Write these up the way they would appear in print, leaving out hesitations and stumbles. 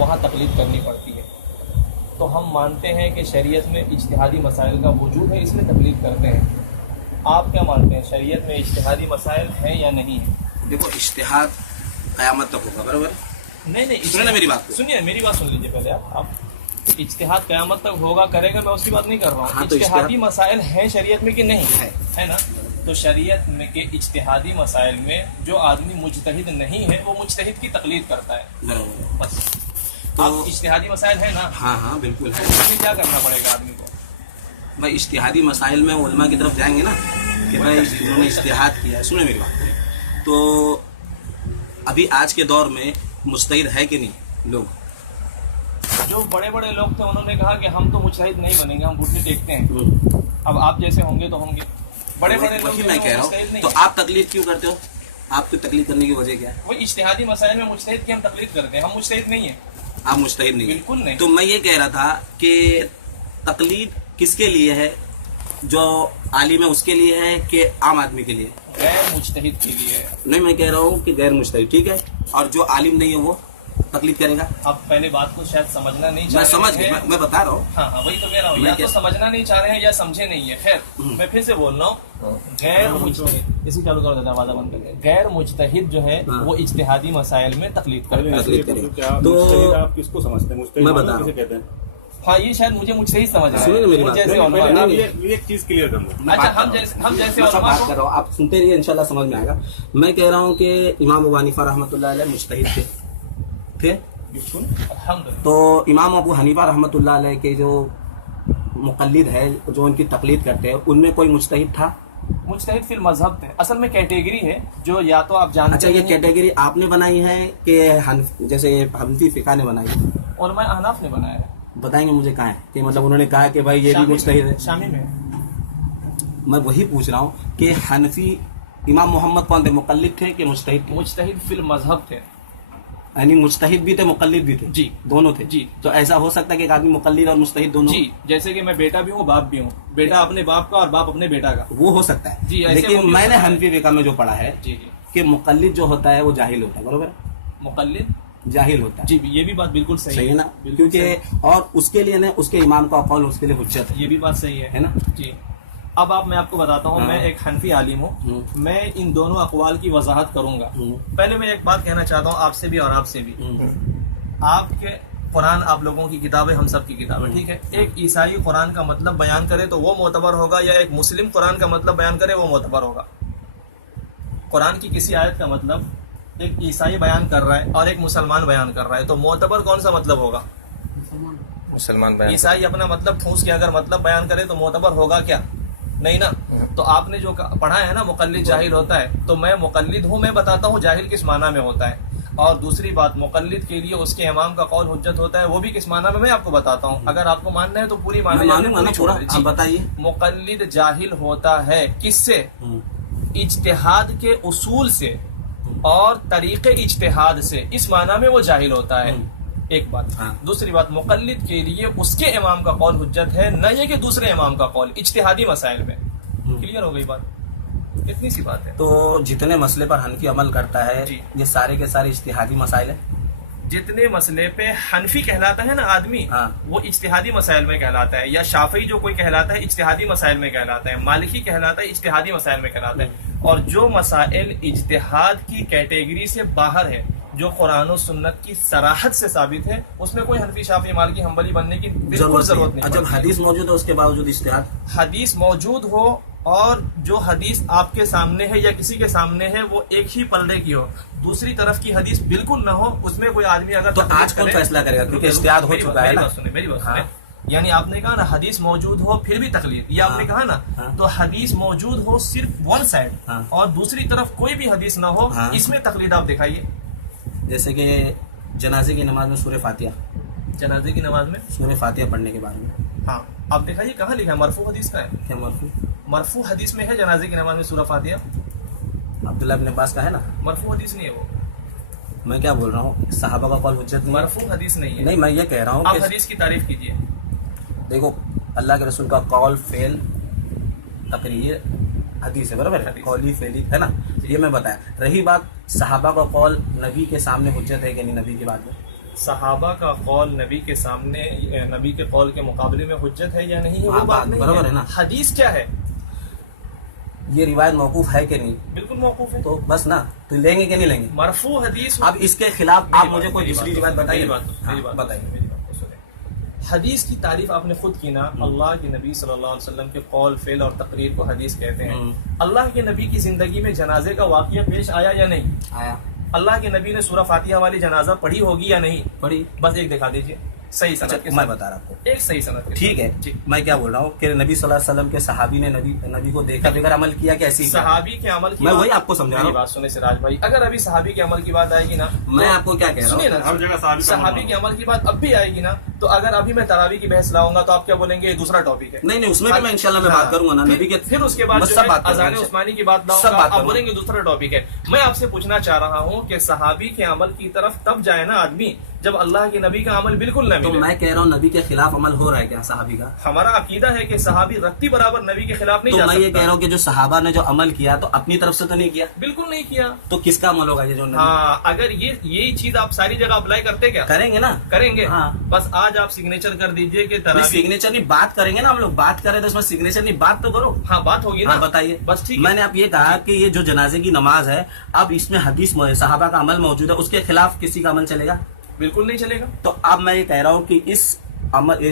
وہاں تقلید کرنی پڑتی ہے. تو ہم مانتے ہیں کہ شریعت میں اجتہادی مسائل کا وجود ہے، اس میں تقلید کرتے ہیں. آپ کیا مانتے ہیں، شریعت میں اجتہادی مسائل ہیں یا نہیں ہیں؟ دیکھو اجتہاد قیامت تک ہوگا، برابر؟ نہیں سنیں نا میری بات کو. سنیے، میری بات سن لیجیے پہلے. آپ اجتہاد قیامت تک ہوگا کرے گا، میں اس کی بات نہیں کر رہا ہوں. ہاں، تو اجتہادی مسائل ہیں شریعت میں کہ نہیں ہے نا؟ تو شریعت میں کے اجتہادی مسائل میں جو آدمی مجتہد نہیں ہے وہ مجتہد کی تقلید کرتا ہے. برابر. بس. تو آپ اجتہادی مسائل ہیں نا؟ ہاں بالکل ہے. اس میں کیا کرنا پڑے گا آدمی کو؟ بھائی اجتہادی مسائل میں علماء کی طرف جائیں گے نا کہ بھائی انہوں نے اجتہاد کیا ہے. سنیں میری بات. تو ابھی آج کے دور میں مجتہد ہے کہ نہیں لوگ؟ جو بڑے بڑے لوگ تھے انہوں نے کہا کہ ہم تو مجتہد نہیں بنیں گے، ہم گھٹنے ٹیکتے ہیں. اب آپ جیسے ہوں گے تو ہوں گے. بڑے بڑے لوگ وہی میں کہہ رہا ہوں. تو آپ تقلید کیوں کرتے ہو؟ آپ کو تقلید کرنے کی وجہ کیا ہے؟ وہ اجتہادی مسائل میں مجتہد کی ہم تقلید کرتے ہیں. ہم مجتہد نہیں ہیں. آپ مجتہد نہیں؟ بالکل نہیں. تو میں یہ کہہ رہا تھا کہ تقلید کس کے لیے ہے؟ جو عالم ہے اس کے لیے ہے کہ عام آدمی کے لیے؟ غیر مجتہد کے لیے. نہیں، میں کہہ رہا ہوں کہ غیر مجتہد ٹھیک ہے، اور جو عالم نہیں ہے وہ تقلید کرے گا. آپ پہلے بات کو شاید سمجھنا نہیں چاہ میں رہے سمجھ ہیں. گیا، میں بتا رہا ہوں. ہاں وہی تو کہہ رہا ہوں. یا تو سمجھنا نہیں چاہ رہے ہیں یا سمجھے نہیں ہے. خیر میں پھر سے بول رہا ہوں، غیر مجتہد، اسی چالو کر دیتا آواز بند کر کے. غیر مجتہد جو ہے وہ اجتہادی مسائل میں تقلید کرتا ہے. تو آپ کس کو سمجھتے ہیں مجتہد؟ میں بتا رہا ہوں. کہتے ہیں ہاں یہ شاید مجھے صحیح سمجھ رہا سنیں نا میری ہے. بات. جیسے پہلے علماء آپ یہ ایک چیز کلیئر کر لوں. اچھا ہم جیسے میں سب علماء بات کر رہا ہوں، آپ سنتے رہیے، انشاءاللہ سمجھ میں آئے گا. میں کہہ رہا ہوں کہ امام ابو حنیفہ رحمۃ اللہ علیہ مجتہد تھے. الحمدللہ. تو امام ابو حنیفہ رحمۃ اللہ علیہ کے جو مقلد ہے، جو ان کی تقلید کرتے ہیں، ان میں کوئی مجتہد تھا؟ مجتہد فی المذہب تھے. اصل میں کیٹیگری ہے جو یا تو آپ جانتے اچھا، یہ کیٹیگری آپ نے بنائی ہے کہ جیسے حنفی فقہ نے بنائی ہے؟ علماء احناف نے بنایا ہے. بتائیں گے مجھے کہاں ہے کہ مطلب انہوں نے کہا کہ بھائی یہ بھی مجتہد ہے؟ شامی میں. میں وہی پوچھ رہا ہوں کہ حنفی امام محمد کون تھے، مقلد تھے کہ مجتہد تھے؟ مجتہد فی المذہب تھے. یعنی مجتہد بھی تھے مقلد بھی تھے؟ جی دونوں تھے. جی. تو ایسا ہو سکتا ہے کہ ایک آدمی مقلد اور مجتہد دونوں؟ جی جیسے کہ میں بیٹا بھی ہوں باپ بھی ہوں. بیٹا اپنے باپ کا اور باپ اپنے بیٹا کا. وہ ہو سکتا ہے. جی ایسے لیکن میں نے حنفی فقہ میں جو پڑھا ہے جی کہ مقلد جو ہوتا ہے وہ جاہل ہوتا ہے، برابر؟ مقلد جاہل ہوتا ہے. جی یہ بھی بات بالکل صحیح ہے نا؟ کیونکہ اور اس کے لیے نا اس کے امام کا قول اس کے لیے حجت یہ بھی بات صحیح ہے نا؟ جی. اب میں آپ کو بتاتا ہوں، میں ایک حنفی عالم ہوں. میں ان دونوں اقوال کی وضاحت کروں گا. پہلے میں ایک بات کہنا چاہتا ہوں آپ سے بھی اور آپ سے بھی. آپ کے قرآن آپ لوگوں کی کتابیں ہم سب کی کتابیں، ٹھیک ہے. ایک عیسائی قرآن کا مطلب بیان کرے تو وہ معتبر ہوگا، یا ایک مسلم قرآن کا مطلب بیان کرے وہ معتبر ہوگا. قرآن کی کسی آیت کا مطلب ایک عیسائی بیان کر رہا ہے اور ایک مسلمان بیان کر رہا ہے، تو معتبر کون سا مطلب ہوگا؟ مسلمان بیان. عیسائی اپنا مطلب ٹھوس کے اگر مطلب بیان کرے تو معتبر ہوگا کیا؟ نہیں نا. تو آپ نے جو پڑھا ہے نا مقلد جاہل ہوتا ہے، تو میں مقلد ہوں، میں بتاتا ہوں جاہل کس معنی میں ہوتا ہے. اور دوسری بات، مقلد کے لیے اس کے امام کا قول حجت ہوتا ہے، وہ بھی کس معنی میں آپ کو بتاتا ہوں. اگر آپ کو ماننا ہے تو پوری معنی. بتائیے. مقلد جاہل ہوتا ہے کس سے؟ اجتہاد کے اصول سے اور طریق اجتہاد سے، اس معنی میں وہ جاہل ہوتا ہے. ایک بات. دوسری بات، مقلد کے لیے اس کے امام کا قول حجت ہے، نہ یہ کہ دوسرے امام کا قول، اجتہادی مسائل میں. کلیئر ہو گئی بات؟ اتنی سی بات ہے. تو جتنے مسئلے پر حنفی عمل کرتا ہے یہ سارے کے سارے اجتہادی مسائل ہیں. جتنے مسئلے پہ حنفی کہلاتا ہے نا آدمی، وہ اجتہادی مسائل میں کہلاتا ہے. یا شافعی جو کوئی کہلاتا ہے اجتہادی مسائل میں کہلاتا ہے. مالکی کہلاتا ہے اجتہادی مسائل میں کہلاتا ہے. اور جو مسائل اجتہاد کی کیٹیگری سے باہر ہے، جو قرآن و سنت کی صراحت سے ثابت ہے، اس میں کوئی حنفی شافعی مالکی حنبلی بننے کی بالکل ضرورت نہیں. جب حدیث موجود ہے اس کے باوجود اجتہاد؟ حدیث موجود ہو اور جو حدیث آپ کے سامنے ہے یا کسی کے سامنے ہے وہ ایک ہی پلڑے کی ہو، دوسری طرف کی حدیث بالکل نہ ہو، اس میں کوئی آدمی اگر تو آج کون فیصلہ کرے گا؟ کیونکہ اجتہاد ہو چکا ہے نا. میری بات سنیں. یعنی آپ نے کہا نا حدیث موجود ہو پھر بھی تقلید، یہ آپ نے کہا نا. تو حدیث موجود ہو صرف ون سائڈ اور دوسری طرف کوئی بھی حدیث نہ ہو، اس میں تقلید آپ دکھائیے. جیسے کہ جنازے کی نماز میں سورہ فاتحہ، جنازے کی نماز میں سورہ فاتحہ پڑھنے کے بارے میں ہاں آپ دکھائیے کہاں لکھا ہے؟ مرفوع حدیث کا ہے کیا؟ مرفوع حدیث میں ہے جنازے کی نماز میں سورہ فاتحہ. عبداللہ ابن عباس کا ہے نا. مرفوع حدیث نہیں ہے وہ. میں کیا بول رہا ہوں، صحابہ کا قول حجت نہیں. مرفوع حدیث نہیں ہے. نہیں، میں یہ کہہ رہا ہوں آپ کہ حدیث کی تعریف کیجیے. دیکھو اللہ کے رسول کا قول فعل تقریر حدیث ہے، برابر ہے، قولی فعلی ہے نا. یہ میں بتایا. رہی بات صحابہ کا قول، نبی کے سامنے حجت ہے کہ نہیں نبی کی بات میں؟ صحابہ کا قول نبی کے سامنے، نبی کے قول کے مقابلے میں حجت ہے یا نہیں ہے، وہ بات نہیں برابر ہے نا۔ حدیث کیا ہے؟ یہ روایت موقوف ہے کہ نہیں؟ بالکل موقوف ہے۔ تو بس نا، تو لیں گے کہ نہیں لیں گے؟ مرفوع حدیث اب اس کے خلاف آپ مجھے کوئی دوسری روایت بتائیے۔ میری بات بتائیے۔ حدیث کی تعریف آپ نے خود کی نا، اللہ کے نبی صلی اللہ علیہ وسلم کے قول، فعل اور تقریر کو حدیث کہتے ہیں۔ اللہ کے نبی کی زندگی میں جنازے کا واقعہ پیش آیا یا نہیں آیا؟ اللہ کے نبی نے سورہ فاتحہ والی جنازہ پڑھی ہوگی یا نہیں پڑھی؟ بس ایک دکھا دیجیے صحیح سند کے میں ساتھ، بتا رہا آپ کو، ایک صحیح سند کے ٹھیک ہے؟ جی۔ میں کیا بول رہا ہوں کہ نبی صلی اللہ علیہ وسلم کے صحابی نے نبی کو دیکھا بغیر عمل کیا، کیسی کیا؟ صحابی کے عمل کی میں بات- وہی آپ کو سمجھا رہا میری ہوں۔ بات سنیں سراج بھائی، اگر ابھی صحابی کے عمل کی بات آئے گی نا، میں آپ کو کیا کہہ رہا سنیے ہوں، نا، ہر جگہ صحابی کا صحابی کے عمل کی بات اب بھی آئے گی نا، تو اگر ابھی میں تراوی کی بحث لاؤں گا تو آپ کیا بولیں گے یہ دوسرا ٹاپک ہے؟ نہیں اس میں بھی میں انشاءاللہ میں بات کروں گا نا نبی کے، پھر اس کے بعد بس جو سب ہے بات کروں گا، اذان عثمانی کی بات لاؤں سب گا، بات آپ کروں گا۔ بولیں گے دوسرا ٹاپک ہے۔ میں آپ سے پوچھنا چاہ رہا ہوں کہ صحابی کے عمل کی طرف تب جائے نا آدمی جب اللہ کے نبی کا عمل بالکل نہ تو ملے۔ میں کہہ رہا ہوں نبی کے خلاف عمل ہو رہا ہے کیا صحابی کا؟ ہمارا عقیدہ ہے کہ صحابی رتی برابر نبی کے خلاف نہیں تو جا میں یہ سکتا۔ کہہ رہا ہوں کہ جو صحابہ نے جو عمل کیا تو اپنی طرف سے تو نہیں کیا، بالکل نہیں کیا۔ تو کس کا عمل ہوگا یہ جو ہاں، اگر یہی چیز آپ ساری جگہ اپلائی کرتے کیا کریں گے نا؟ کریں گے؟ ہاں۔ بس آج آپ سگنیچر کر دیجئے کہ تراویح، سگنیچر نہیں، بات کریں گے نا، ہم لوگ بات کریں تو اس میں سگنیچر نہیں، بات تو کرو۔ ہاں بات ہوگی نا، ہاں بتائیے۔ بس ٹھیک میں ہے۔ نے آپ یہ کہا کہ یہ جو جنازے کی نماز ہے، اب اس میں حدیث صحابہ کا عمل موجود ہے، اس کے خلاف کسی کا عمل چلے گا؟ بالکل نہیں چلے گا۔ تو اب میں یہ کہہ رہا ہوں کہ اس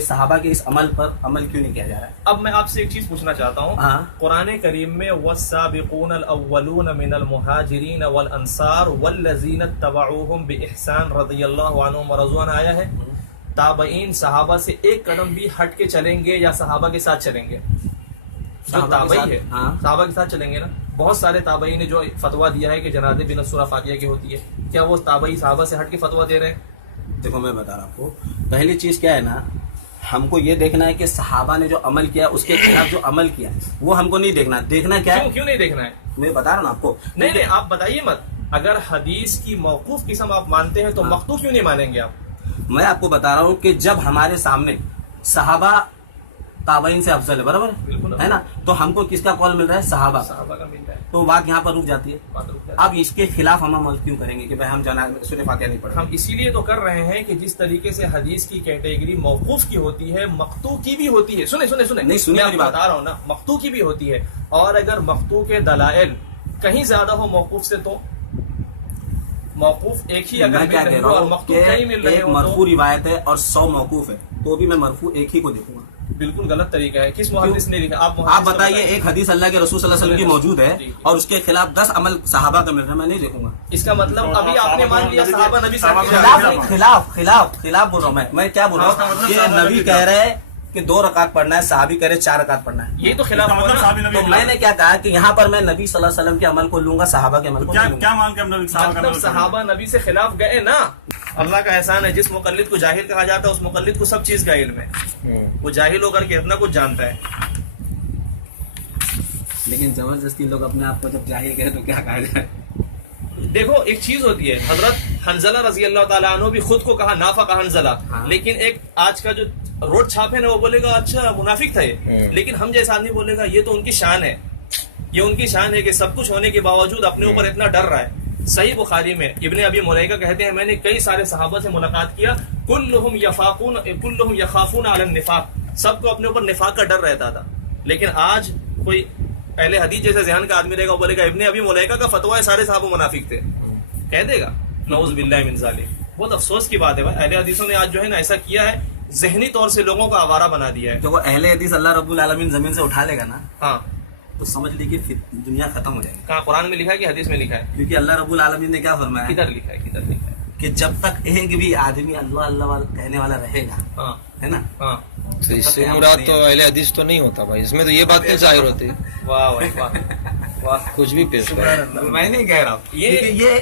صحابہ کے اس عمل پر عمل کیوں نہیں کیا جا رہا ہے؟ اب میں آپ سے ایک چیز پوچھنا چاہتا ہوں، ہاں۔ قرآن کریم میں والسابقون الاولون من المہاجرین والانصار والذین اتبعوہم باحسان رضی اللہ عنہم ورضوا عنہ آیا ہے؟ تابعین صحابہ سے ایک قدم بھی ہٹ کے چلیں گے یا صحابہ کے ساتھ چلیں گے؟ جو صحابہ کے تابعی ساتھ، ہے ہاں۔ صحابہ کے ساتھ چلیں گے نا۔ بہت سارے تابعی نے جو فتویٰ دیا ہے کہ جنازے بنا سورہ فاتحہ کی ہوتی ہے، کیا وہ تابعی صحابہ سے ہٹ کے فتویٰ دے رہے ہیں؟ دیکھو میں بتا رہا ہوں آپ کو، پہلی چیز کیا ہے نا، ہم کو یہ دیکھنا ہے کہ صحابہ نے جو عمل کیا اس کے خلاف جو عمل کیا وہ ہم کو نہیں دیکھنا، دیکھنا کیا ہے؟ کیوں نہیں دیکھنا ہے؟ میں بتا رہا ہوں نا آپ کو۔ نہیں آپ بتائیے مت، اگر حدیث کی موقوف قسم آپ مانتے ہیں تو مقطوع کیوں نہیں مانیں گے آپ؟ میں آپ کو بتا رہا ہوں کہ جب ہمارے سامنے صحابہ تابعین سے افضل ہے، برابر بالکل ہے نا، تو ہم کو کس کا قول مل رہا ہے؟ صحابہ کا۔ صحابہ کا ملتا ہے، تو بات یہاں پر رک جاتی ہے۔ بات رک جاتی ہے۔ اب اس کے خلاف ہم عمل کیوں کریں گے کہ بھائی ہم سورہ فاتحہ نہیں پڑھ ہم اسی لیے تو کر رہے ہیں کہ جس طریقے سے حدیث کی کیٹیگری موقوف کی ہوتی ہے مقطوع کی بھی ہوتی ہے۔ سنیں نہیں، سنیں میں آپ میری کو بات۔ بتا رہا ہوں نا، مقطوع کی بھی ہوتی ہے، اور اگر مقطوع کے دلائل کہیں زیادہ ہو موقوف سے تو موقوف ایک ہی اگر میں مل کیا رہے کہہ ہو رہا اور ہوں مقطوع کہ کہیں مل رہے ایک ہو مرفوع تو روایت ہے اور 100 موقوف ہے، تو بھی میں مرفوع ایک ہی کو دیکھوں گا۔ بالکل غلط طریقہ ہے۔ کس محدث نے لکھا؟ آپ بتائیے، ایک حدیث اللہ کے رسول صلی اللہ علیہ وسلم کی موجود ہے اور اس کے خلاف 10 عمل صحابہ کا مل رہا ہے، میں نہیں دیکھوں گا۔ اس کا مطلب ابھی آپ نے مان لیا صحابہ نبی صاحب کی خلاف جانب نہیں، خلاف بول رہا ہوں میں کیا بول رہا ہوں کہ نبی کہہ رہے ہیں کہ 2 رکعت پڑھنا ہے، صحابی کہہ رہے 4 رکعت پڑھنا ہے۔ یہ تو خلاف ہوا نا۔ تو میں نے کیا کہا کہ یہاں پر میں نبی صلی اللہ علیہ وسلم کے عمل کو لوں گا، صحابہ کے عمل کو نہیں لوں گا۔ کیا مان کے ہم نبی صحابہ کا مطلب عمل صحابہ نبی سے خلاف گئے نا۔ اللہ کا احسان ہے، جس مقلد کو جاہل کہا جاتا ہے اس مقلد کو سب چیز کا علم ہے، وہ جاہل ہو کر کے اتنا کچھ جانتا ہے۔ لیکن زبردستی لوگ اپنے آپ کو جب جاہل کہے تو کیا کہا جائے؟ دیکھو ایک چیز ہوتی ہے، حضرت حنزلہ رضی اللہ تعالیٰ عنہ بھی خود کو کہا نافق حنزلہ، لیکن ایک آج کا جو روڈ چھاپ ہے نا وہ بولے گا اچھا منافق تھا یہ، لیکن ہم جیسا آدمی بولے گا یہ تو ان کی شان ہے، یہ ان کی شان ہے کہ سب کچھ ہونے کے باوجود اپنے اوپر اتنا ڈر رہا ہے۔ صحیح بخاری میں ابن ابی ملیکہ کہتے ہیں میں نے کئی سارے صحابہ سے ملاقات کیا، کلہم یخافون علی النفاق، سب کو اپنے اوپر نفاق کا ڈر رہتا تھا، لیکن آج کوئی اہل حدیث جیسے ذہن کا آدمی رہے گا وہ بولے گا ابن ابی ملیکہ کا فتویٰ ہے سارے صحابہ منافق تھے، کہہ دے گا، نعوذ باللہ من ذالک۔ بہت افسوس کی بات ہے بھائی، اہل حدیثوں نے آج جو ہے نا ایسا کیا ہے، ذہنی طور سے لوگوں کا آوارہ بنا دیا ہے۔ تو وہ اہل حدیث اللہ رب العالمین زمین سے اٹھا لے گا نا، ہاں تو سمجھ لیجیے کہ دنیا ختم ہو جائے گی، کہاں قرآن میں لکھا ہے کہ حدیث میں لکھا ہے؟ کیونکہ اللہ رب العالمین نے کیا فرمایا ہے کدھر لکھا ہے؟ کدھر لکھا ہے؟ کہ جب تک ایک بھی آدمی اللہ اللہ کہنے والا رہے گا، ہاں ہے نا، ہاں، تو اس سے مراد تو اہل حدیث تو نہیں ہوتا بھائی، اس میں تو یہ بات نہیں ظاہر ہوتی، واہ واہ واہ واہ، کچھ بھی پیش کرو۔ میں نہیں کہہ رہا ہوں یہ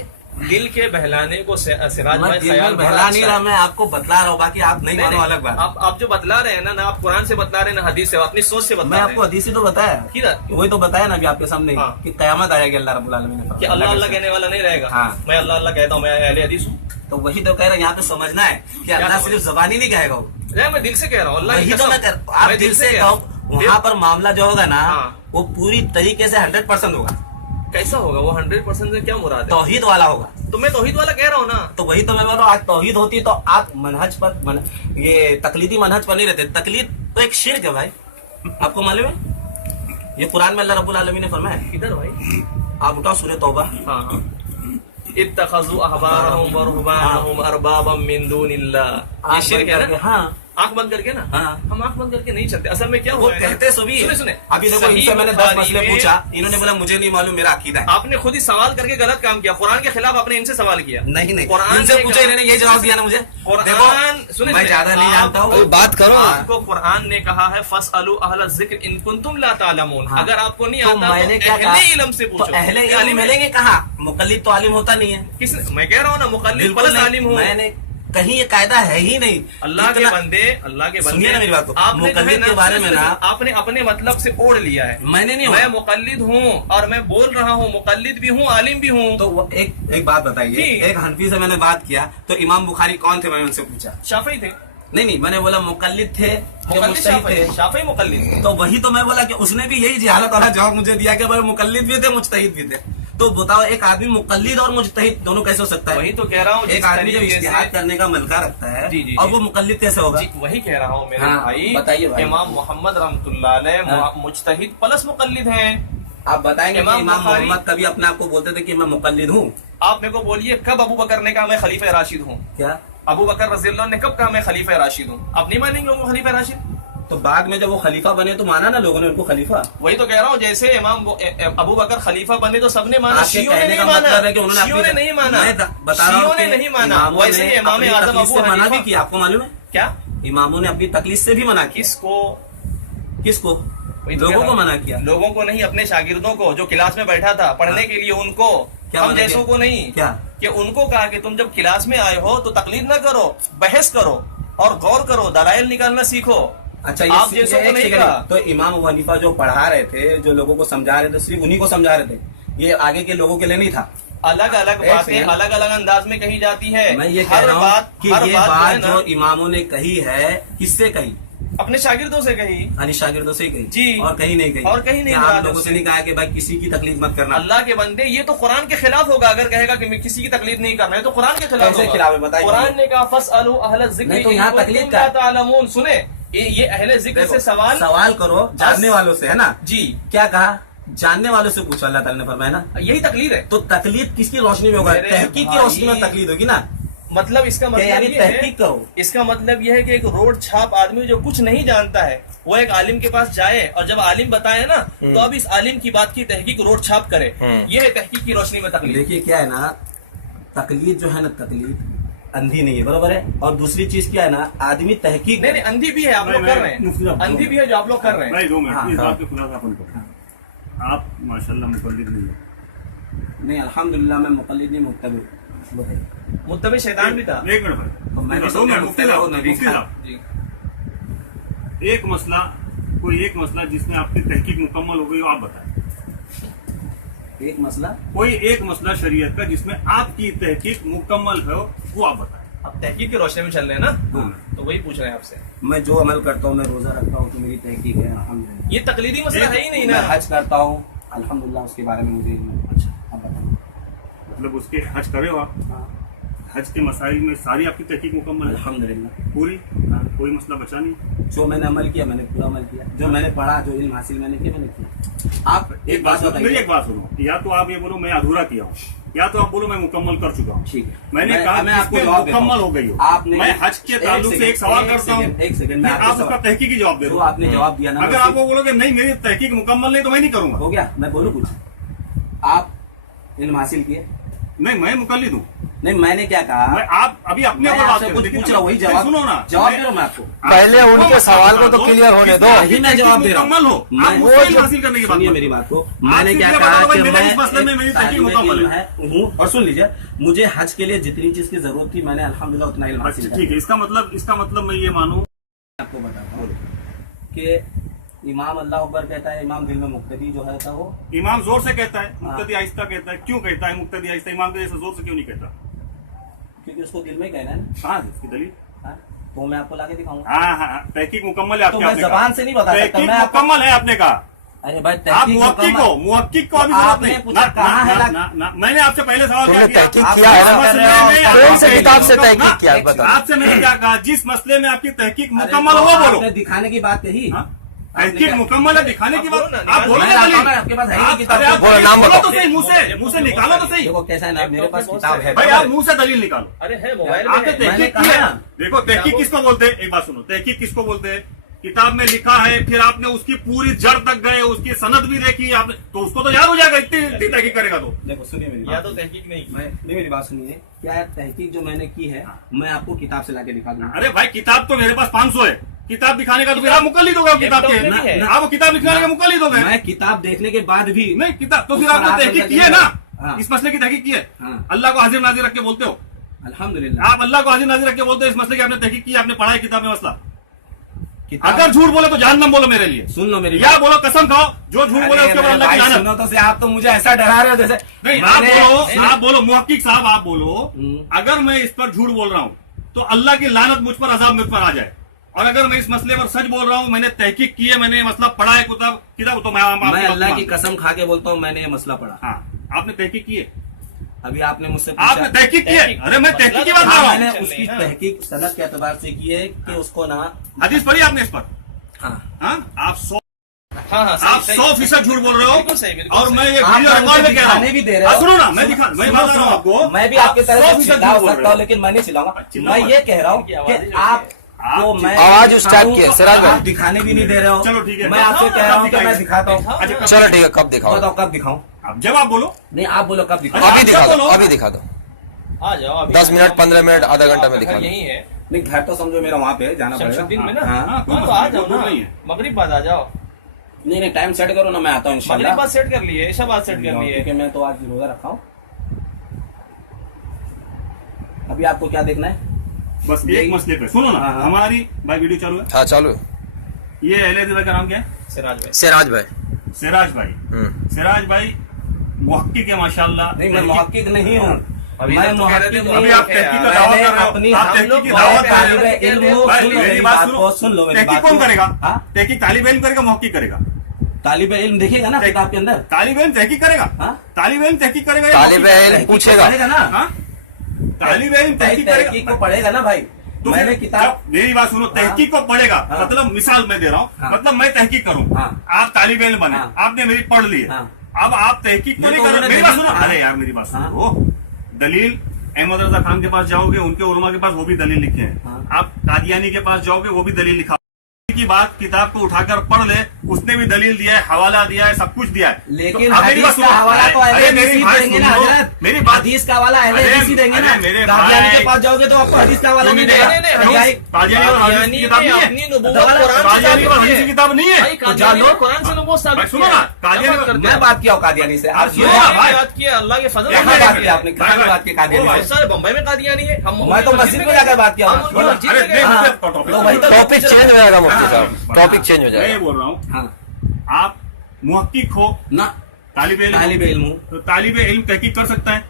دل کے بہلانے کو سراج میں بھائی دل میں خیال بڑا بہلا نہیں اچھا رہا، ہے۔ میں آپ کو بتلا رہا ہوں، باقی آپ نہیں مانو الگ بات۔ آپ جو بتلا رہے ہیں نا، نہ آپ قرآن سے بتلا رہے ہیں نہ حدیث سے، اپنی سوچ سے میں بتلا آپ رہے کو ہیں حدیث ہی تو بتایا، کدھر؟ وہی تو بتایا نا ابھی آپ کے سامنے ہاں۔ کہ قیامت آئے گی، اللہ رب العالمین نے کہ فرمایا۔ اللہ اللہ کہنے والا نہیں رہے گا، ہاں۔ میں اللہ اللہ کہتا ہوں، میں اہل حدیث ہوں، تو وہی تو کہہ رہا ہوں، یہاں پہ سمجھنا ہے کہ اللہ صرف زبانی نہیں کہے گا، وہ میں دل سے کہہ رہا ہوں، اللہ وہی کی تو قسم، میں آپ میں دل سے کہہ رہا کہو، ہوں۔ وہاں پر معاملہ جو ہوگا نا ہاں۔ وہ پوری طریقے سے 100% ہوگا، کیسا ہوگا وہ 100% سے کیا مراد ہے؟ توحید والا ہوگا۔ तो मैं तौहीद वाला कह रहा हूँ ना। तो वही तो मैं बोल रहा हूँ, आज तौहीद होती तो आप मनहज पर ये तकलीदी मनहज पर नहीं रहते। तकलीद तो एक शिर्क है भाई, आपको मालूम है? ये कुरान में अल्लाह रब्बुल आलमीन ने फरमाया। किधर भाई? आप उठाओ सूरह तौबा। हाँ, इत्तखज़ू अहबारहुम व रुहबानहुम अरबाबम मिन दूनिल्लाह, ये शिर्क है ना। हाँ, आंख बंद करके ना। हाँ। हम आंख बंद करके नहीं चलते। असल में क्या वो हुआ है ना? कहते सभी सुने सुने, अभी देखो, सही इनसे मैंने 10 बुखारी मसले में पूछा, इन्होंने बोला मुझे नहीं मालूम, मेरा अकीदा है। आपने खुद ही सवाल करके गलत काम किया। कुरान के खिलाफ आपने इनसे सवाल किया। नहीं नहीं, कुरान इनसे ने पूछा, इन्होंने यही जवाब दिया ना मुझे। कुरान देखो सुने, मैं ज्यादा नहीं जानता हूँ। कोई बात करो। आपको कुरान ने कहा है फसअलू अहल ज़िक्र इन कुंतुम ला तालमून। हाँ। अगर आपको नहीं तो आता मैंने तो क्या कहा? अहले इल्म से तो पूछो। अहले इल्म मिलेंगे कहाँ? मुकल्लिद तो आलिम होता नहीं है। किसने? मैं कह रहा हूँ ना, मुकल्लिद बिल्कुल प्लस नहीं। आलिम हो। मैंने कहीं ये कायदा है ही नहीं। अल्लाह के जितना- बंदे, अल्लाह के बंदे, सुनिए ना मेरी बात को। आपने जो है मुकल्लिद ना, के बारे में ना, आपने अपने मतलब से ओढ़ लिया है। मैंने नहीं मैं हुआ। मुकल्लिद हूँ और मैं बोल रहा हूँ, मुकल्लिद भी हूँ, आलिम भी हूँ। तो एक बात बताइए, जी। एक हनफी से मैंने बात किया तो इमाम बुखारी कौन थे, मैंने उनसे पूछा। शाफी थे। नहीं, मैंने बोला मुकल्लिद थे कि मुकल्लिद मुज्तहिद थे। शाफी मुकल्लिद। तो वही तो मैं बोला कि उसने भी यही जहालत वाला जवाब मुझे दिया कि भाई मुकल्लिद भी थे, मुज्तहिद भी थे। तो बताओ, एक आदमी मुकल्लिद और मुज्तहिद दोनों कैसे हो सकता है? वही तो कह रहा हूँ, एक आदमी जब इज्तिहाद करने का मलका रखता है जी, जी, और जी। वो मुकल्लिद कैसे होगा? जी, वही कह रहा हूँ मेरे हाँ, भाई। बताइए भाई। इमाम मोहम्मद रहमतुल्लाह अलैह हाँ। मुज्तहिद प्लस मुकल्लिद हैं। आप बताएंगे कि इमाम इमाम बुखारी- मोहम्मद कभी अपने आप को बोलते थे कि मैं मुकल्लिद हूँ? आप मेरे को बोलिए, कब अबू बकर ने कहा मैं खलीफा राशिद हूँ? क्या? अबू बकर रज़ियल्लाहु ने कब कहा मैं खलीफा राशिद हूँ? आप नहीं मानेंगे उनको खलीफा राशिद? तो बाद में जब वो खलीफा बने तो माना ना लोगों ने उनको खलीफा। वही तो कह रहा हूँ, जैसे अबू बकर खलीफा बने तो सबने माना, आपके शियों ने कहने नहीं का माना, मतलब है कि उन्होंने शियों ने नहीं माना, मैं बता रहा हूँ शियों ने कि नहीं माना। इमामों वैसे ने ही इमाम अपनी आज़म तकलीफ अबू से मना भी हनीफा, किया, आपको मालूम है? क्या इमामों ने अपनी तकलीफ से भी मना किया। किसको? किसको? वही तो कह लोगों रहा को हूँ। मना किया। लोगों को नहीं, अपने शागिर्दों को, जो क्लास में बैठा था पढ़ने के लिए, उनको। क्या हम मना जैसों किया? को नहीं। क्या? कि उनको कहा कि तुम जब क्लास में आए हो तो तकलीद ना करो, बहस करो और गौर करो, दलाइल निकालना सीखो। अच्छा, आप जैसों को एक नहीं सेकंड। कहा। तो इमाम अबू हनीफा जो पढ़ा रहे थे, जो लोगों को समझा रहे थे, सिर्फ उन्हीं को समझा रहे थे, ये आगे के लोगों के लिए नहीं था। अलग अलग एक बातें सेकंड। अलग अलग अंदाज में कही जाती है। मैं ये कह हर रहा हूँ बात कि हर ये बात बात जो है जो ना, इमामों ने कही है, किससे कही? अपने शागिर्दों से कही। यानी शागिर्दों से ही कही जी। और कहीं नहीं कही। और कहीं नहीं कि कहा आप लोगों से नहीं कहा कि भाई किसी की तकलीफ मत करना। अल्लाह के बंदे, ये तो कुरान के खिलाफ होगा। अगर कहेगा कि मैं किसी की तकलीफ नहीं करना है तो कुरान के खिलाफ कैसे होगा। खिलाफ है बताइए? कुरान ने कहा फसअलू अहल ज़िक्र नहीं तो इन यहाँ कुंतुम तकलीफ ला का तालमून। सुने, ये अहले जिक्र देखो, से सवाल सवाल करो जानने वालों से, है ना? जी, क्या कहा? जानने वालों से पूछो, अल्लाह ताला ने फरमाया ना। यही तकलीफ है। तो तकलीफ किसकी रोशनी में होगा? मेरे तहकीक की भाई- रोशनी में तकलीफ होगी ना। मतलब इसका मतलब यानी ये है, तहकीक करो। इसका मतलब यह है कि एक रोड छाप आदमी जो कुछ नहीं जानता है, वो एक आलिम के पास जाए और जब आलिम बताए ना, तो अब इस आलिम की बात की तहकीक रोड छाप करे। यह है तहकीक की रोशनी में तकलीफ। देखिए क्या है ना, तकलीफ जो है ना, तकलीफ अंधी नहीं है, बरोबर है। और दूसरी चीज क्या है ना, आदमी तहकीक नहीं नहीं, अंधी भी है, आप लोग कर रहे हैं। अंधी भी है जो आप लोग कर रहे हैं। भाई 2 मिनट हाँ, इस हाँ। बात पे खुलासा अपन करो। आप माशाल्लाह मुकल्लिद नहीं हो। नहीं, अल्हम्दुलिल्लाह मैं मुकल्लिद नहीं, मुत्तबी। बताइए। मुत्तबी शैतान भी था। 1 मिनट भाई, मैं भी 2 मिनट। मुफ्ती साहब, नबी मुफ्ती साहब, जी, एक मसला, कोई एक मसला जिसमें आपकी तहकीक मुकम्मल हो गई हो, आप बताएं। एक मसला, कोई एक मसला शरीयत का जिसमें आपकी तहकीक मुकम्मल हो, वो आप बताएं। अब तहकीक की रोशनी में चल रहे हैं ना, हाँ। तो वही पूछ रहे हैं आपसे। मैं जो अमल करता हूँ, मैं रोजा रखता हूँ तो मेरी तहकीक है, अल्हम्दुलिल्लाह। ये तकलीदी मसला है ही नहीं ना। मैं हज करता हूँ, अल्हम्दुलिल्लाह, उसके बारे में मुझे इल्म है। अच्छा, आप बताइए। मतलब उसके हज करे हो आप, हाँ, हज के मसाइल में सारी आपकी तहकीक मुकम्मल है, अल्हम्दुलिल्लाह। पूरी, कोई मसला बचा नहीं। जो मैंने अमल किया, मैंने पूरा अमल किया। जो मैंने पढ़ा, जो इल्म हासिल मैंने किया, मैंने किया। आप एक बात मेरी बताइए। एक बात सुनो, या तो आप ये बोलो मैं अधूरा किया हूँ, या तो आप बोलो मैं मुकम्मल कर चुका हूँ। ठीक है, मैंने कहा मैं आपको जिसमें जवाब देता हूँ। मुकम्मल हो गई हो। आपने मैं हज के ताल्लुक से एक सवाल करता हूँ, एक सेकंड, मैं फिर आपको आप उसका सवाल- तहकीकी जवाब दे जो दो। आपने जवाब दिया ना, अगर मैं आप वो बोलोगे नहीं मेरी तहकीक मुकम्मल नहीं तो मैं नहीं करूंगा। हो गया, मैं बोलूं कुछ? आप इल्म हासिल किए? नहीं, मैं मुकल्लिद हूँ। नहीं, मैंने क्या कहा? मैं आप अभी अपने मैं ऊपर बात आपसे करो, कुछ देखिए पूछ ना, रहा हूँ, वही नहीं, जवाब सुनो ना, जवाब दे रहा हूँ मैं आपको। पहले उनके सवाल को तो क्लियर होने दो। वही मैं जवाब दे रहा हूँ। मुकम्मल हो, मैं- आप मुझसे इल्म हासिल करने की बात सुनिए करो। मेरी बात को। आप मैंने सिर्फ क्या ये कहा बताओ कि भाई, मेरे मैं इस मसले में मेरी तहकीक तालिब मुकम्मल इल्म है। हूँ। और सुन लीजिए, मुझे हज के लिए जितनी चीज की जरूरत थी, मैंने अल्हम्दुलिल्लाह उतना इल्म हासिल अच्छा किया। ठीक है, इसका मतलब मैं ये मानूं आपको बताता हूँ कि इमाम अल्लाह अकबर कहता है, इमाम दिल में मुक्तदी जो है वो, इमाम जोर से कहता है, मुक्तदी आहिस्ता कहता है। क्यों कहता है मुक्तदी आहिस्ता? इमाम के जैसे जोर से क्यों नहीं कहता? क्योंकि उसको दिल में कहना है ना। कहाँ है इसकी दलील? हाँ, तो मैं आपको लाके दिखाऊंगा। हाँ हाँ, तहकीक मुकम्मल है तो आपकी, मैं आपने जबान कहा। से नहीं बता सकता, तहकीक मैं आपको- मुकम्मल है आपने कहा। अरे भाई आप मुहक्किक को अभी जरूरत आपने नहीं पूछा कहाँ है मैंने आपसे पहले सवाल क्या तुमने किया तहकीक आप किया है ना? मसले में कौन से आपके किताब से मुकम्मल- तहकीक किया है? ना, बताओ। आपसे मैंने क्या कहा, जिस मसले में आपकी तहकीक अरे मुकम्मल तो हो वो बोलो। आपने दिखाने की बात कही। हाँ? आपने तहकीक क्या- मुकम्मल है, दिखाने की आप बात बोलो ना, आप बोलो मैं ना लाता हूँ, दलील। आपके पास है ही नहीं आप- किताब। अरे आप बोलो, दलील नाम बोलो बताओ। तो सही, मुंह से निकालो तो सही। देखो कैसा है ना, मेरे पास किताब है। भाई आप मुंह से दलील निकालो। अरे है मोबाइल में आपने है। तहकीक कहा की है। ना। देखो तहकीक किसको बोलते हैं, एक बात सुनो, तहकीक किसको बोलते हैं? किताब में लिखा है, फिर आपने उसकी पूरी जड़ तक गए, उसकी सनद भी देखी आपने, तो उसको तो याद हो जाएगा, इतनी तहकीक करेगा तो। देखो सुनिए मेरी या बात, तो तहकीक नहीं की। मेरी बात सुनिए। क्या है तहकीक जो मैंने की है, मैं आपको किताब से लाके दिखा दूंगा। अरे भाई किताब तो मेरे पास 500 है, किताब दिखाने का तो फिर आप मुकल्लिद हो गए किताब लैपटॉप में भी के। है। आप वो किताब लिखने के मुकल्लिद हो गए। मैं किताब देखने के बाद भी नहीं किताब तो फिर उस पर आपने आप तहकीक अंदर की है ना, हाँ। इस मसले की तहकीक की है। हाँ। अल्लाह को हाजिर नाजिर रख के बोलते हो, अल्हम्दुलिल्लाह आप अल्लाह को हाजिर नाजिर रख के बोलते हो, इस मसले की आपने तहकीक की, आपने पढ़ा है किताब में मसला। किताब अगर झूठ बोले तो जहन्नम बोलो मेरे लिए, सुन लो मेरी या बात। बोलो कसम खाओ, जो झूठ बोले उसके ऊपर अल्लाह की भाई लानत। सुनो तो से, आप तो मुझे ऐसा डरा रहे हो जैसे नहीं मैंने- आप बोलो मुहक्किक साहब, आप बोलो हम्म। अगर मैं इस पर झूठ बोल रहा हूँ तो अल्लाह की लानत मुझ पर, अजाब मुझ पर आ जाए, और अगर मैं इस मसले पर सच बोल रहा हूँ, मैंने तहकीक की है, मैंने ये मसला पढ़ा है किताब तो मैं मैं अल्लाह की कसम खा के बोलता हूँ, मैंने ये मसला पढ़ा। हाँ आपने तहकीक की है, अभी आपने मुझसे आपने पूछा, तहकीक की है। अरे मैं तहकीक की बात कर हाँ, रहा मैंने हूँ। उसकी तहकीक सनद के एतबार से की है कि उसको ना, हदीस पढ़ी आपने इस पर? हाँ हाँ आप हाँ हाँ आप 100% झूठ बोल रहे बिल्कुल सही, हो, बिल्कुल और सही। मैं ये आप वीडियो रिकॉर्ड में कह रहा दिखाने भी दे रहे हो। हूँ। सुनो ना, मैं दिखा, मैं सुनो, बता रहा हूँ आपको, मैं भी आपके तरह से 100% चिल्ला झूठ बोल सकता रहे हूँ, हो। लेकिन मैं नहीं चिल्लाऊंगा। चिल्लाओ मैं ये कह रहा हूँ की कि आवाज़ ही आप आप को मैं आवाज दिखाऊं स्टार्ट किया, तो सिराज भाई। आप दिखाने भी नहीं दे रहे हो। चलो ठीक है। मैं आपसे कह रहा हूँ कि मैं दिखाता हूँ। अच्छा, चलो ठीक है, कब दिखाओ? बताओ कब दिखाऊं? अब जब आप बोलो, नहीं आप बोलो कब दिखाऊं? अभी आप दिखा क्या दो, बोलो? अभी दिखा दो। आ जाओ अभी। 10 मिनट, 15 मिनट, आधा घंटा में आपका दिखा घर दो। यही है नहीं घर तो समझो मेरा वहाँ पे जाना पड़ेगा। शमशुद्दीन में ना। हाँ, हाँ, हाँ कोई तो आ मसला जाओ ना, नहीं है। मगरिब बाद आ जाओ। नहीं टाइम सेट करो ना, मैं आता हूँ मगरिब इंशाल्लाह। बाद सेट कर लिए, ईशा बाद सेट कर लिए। क्योंकि मैं तो आज रोजा रखा हूँ। अभी आपको क्या देखना है? बस एक मसले पे सुनो ना, हाँ, हाँ। हमारी भाई वीडियो चालू है, हाँ चालू है। ये अहले हदीस का नाम क्या है? सिराज भाई। सिराज भाई। सिराज भाई। सिराज भाई मुहक्किक है माशाल्लाह। नहीं मैं मुहक्किक नहीं हूँ, अभी मैं तक तो कह रहे थे मुहक्किक अभी नहीं आप हूँ। तहकीक का दावा कर रहे हो, अपनी आप हम तहकीक लोग की दावा कर रहे हो। तालिब इल्म हूँ। भाई, सुन लो मेरी मेरी बात बात सुनो। को, सुन लो मेरी तहकीक बात कौन को। करेगा? हाँ? तहकीक तालिब इल्म करेगा, मुहक्किक करेगा? तालिब इल्म देखेगा ना किताब के अंदर। तालिब इल्म तहकीक करेगा? हाँ? तालिब इल्म तहकीक करेगा या तालिब मुहक्किक इल्म करेगा? पूछेगा। पढ़ेगा ना, हाँ? तालिब इल्म तहकीक तहकीक को करेगा पढ़ेगा ना भाई। तो मैंने फिर किताब, जब मेरी बात सुनो, तहकीक को पढ़ेगा, हाँ। मतलब मिसाल मैं दे रहा हूँ, हाँ। मतलब मैं तहकीक करूँ, हाँ। आप तालिब इल्म बने, हाँ। आपने मेरी पढ़ ली है, हाँ। अब आप तहकीक तो ये नहीं तो कर रहे। उन्होंने मेरी बात दलील- सुनो, हाँ। अरे यार मेरी बात हाँ। सुनो, दलील अहमद रजा खान के पास जाओगे, उनके उलमा के पास वो भी दलील लिखे हैं। हाँ। आप कादियानी के पास जाओगे, वो भी दलील लिखा की बात, किताब को उठाकर पढ़ ले, उसने भी दलील दिया है, हवाला दिया है, सब कुछ दिया है। लेकिन तो अब मेरी बात हदीस का सुनो। हवाला तो अरे अहले मेरी हदीस बात देंगे ना सुनो, हजरत। मेरी बात, हदीस का हवाला अहले अरे, हदीस ही देंगे अरे ना। मेरे कादियानी भाई। के पास जाओगे तो आपको हदीस का हवाला नहीं नहीं, देगा। नहीं, नहीं, भाई, कादियानी और हदीस की किताब नहीं है? अपनी नबूवत दवाला- कुरान से कादियानी और साबित हदीस की की है। किताब नहीं है? भाई तो कादियानी जानो। ने कुरान से नबूवत साबित भाई, सुनो किया ना, है। कादियानी क्या बात में- करते मैं हैं? बात किया हूँ कादियानी से। आप सुनो सुनो ना, ना, भाई। बात किया अल्लाह के फजल कहाँ से बात की आपने? भाई, कहाँ भाई। बात की कादियानी बहुत से? सारे बम्बई में कादियानी है। हम मैं तो मस्जिद में जाकर बात किया हूँ। हम उनकी मस्जिद अरे में गए। नहीं, हाँ। मुझे टॉपिक- तो वही तो- टॉपिक चेंज हो जाएगा मुफ्ती साहब, हाँ। टॉपिक चेंज हो मैं ये जाएगा। बोल रहा हूँ, हाँ आप मुहक्किक हो, ना, तालिब इल्म तालिब हो, इल्म हूँ। तो तालिब इल्म तहकीक कर सकता है?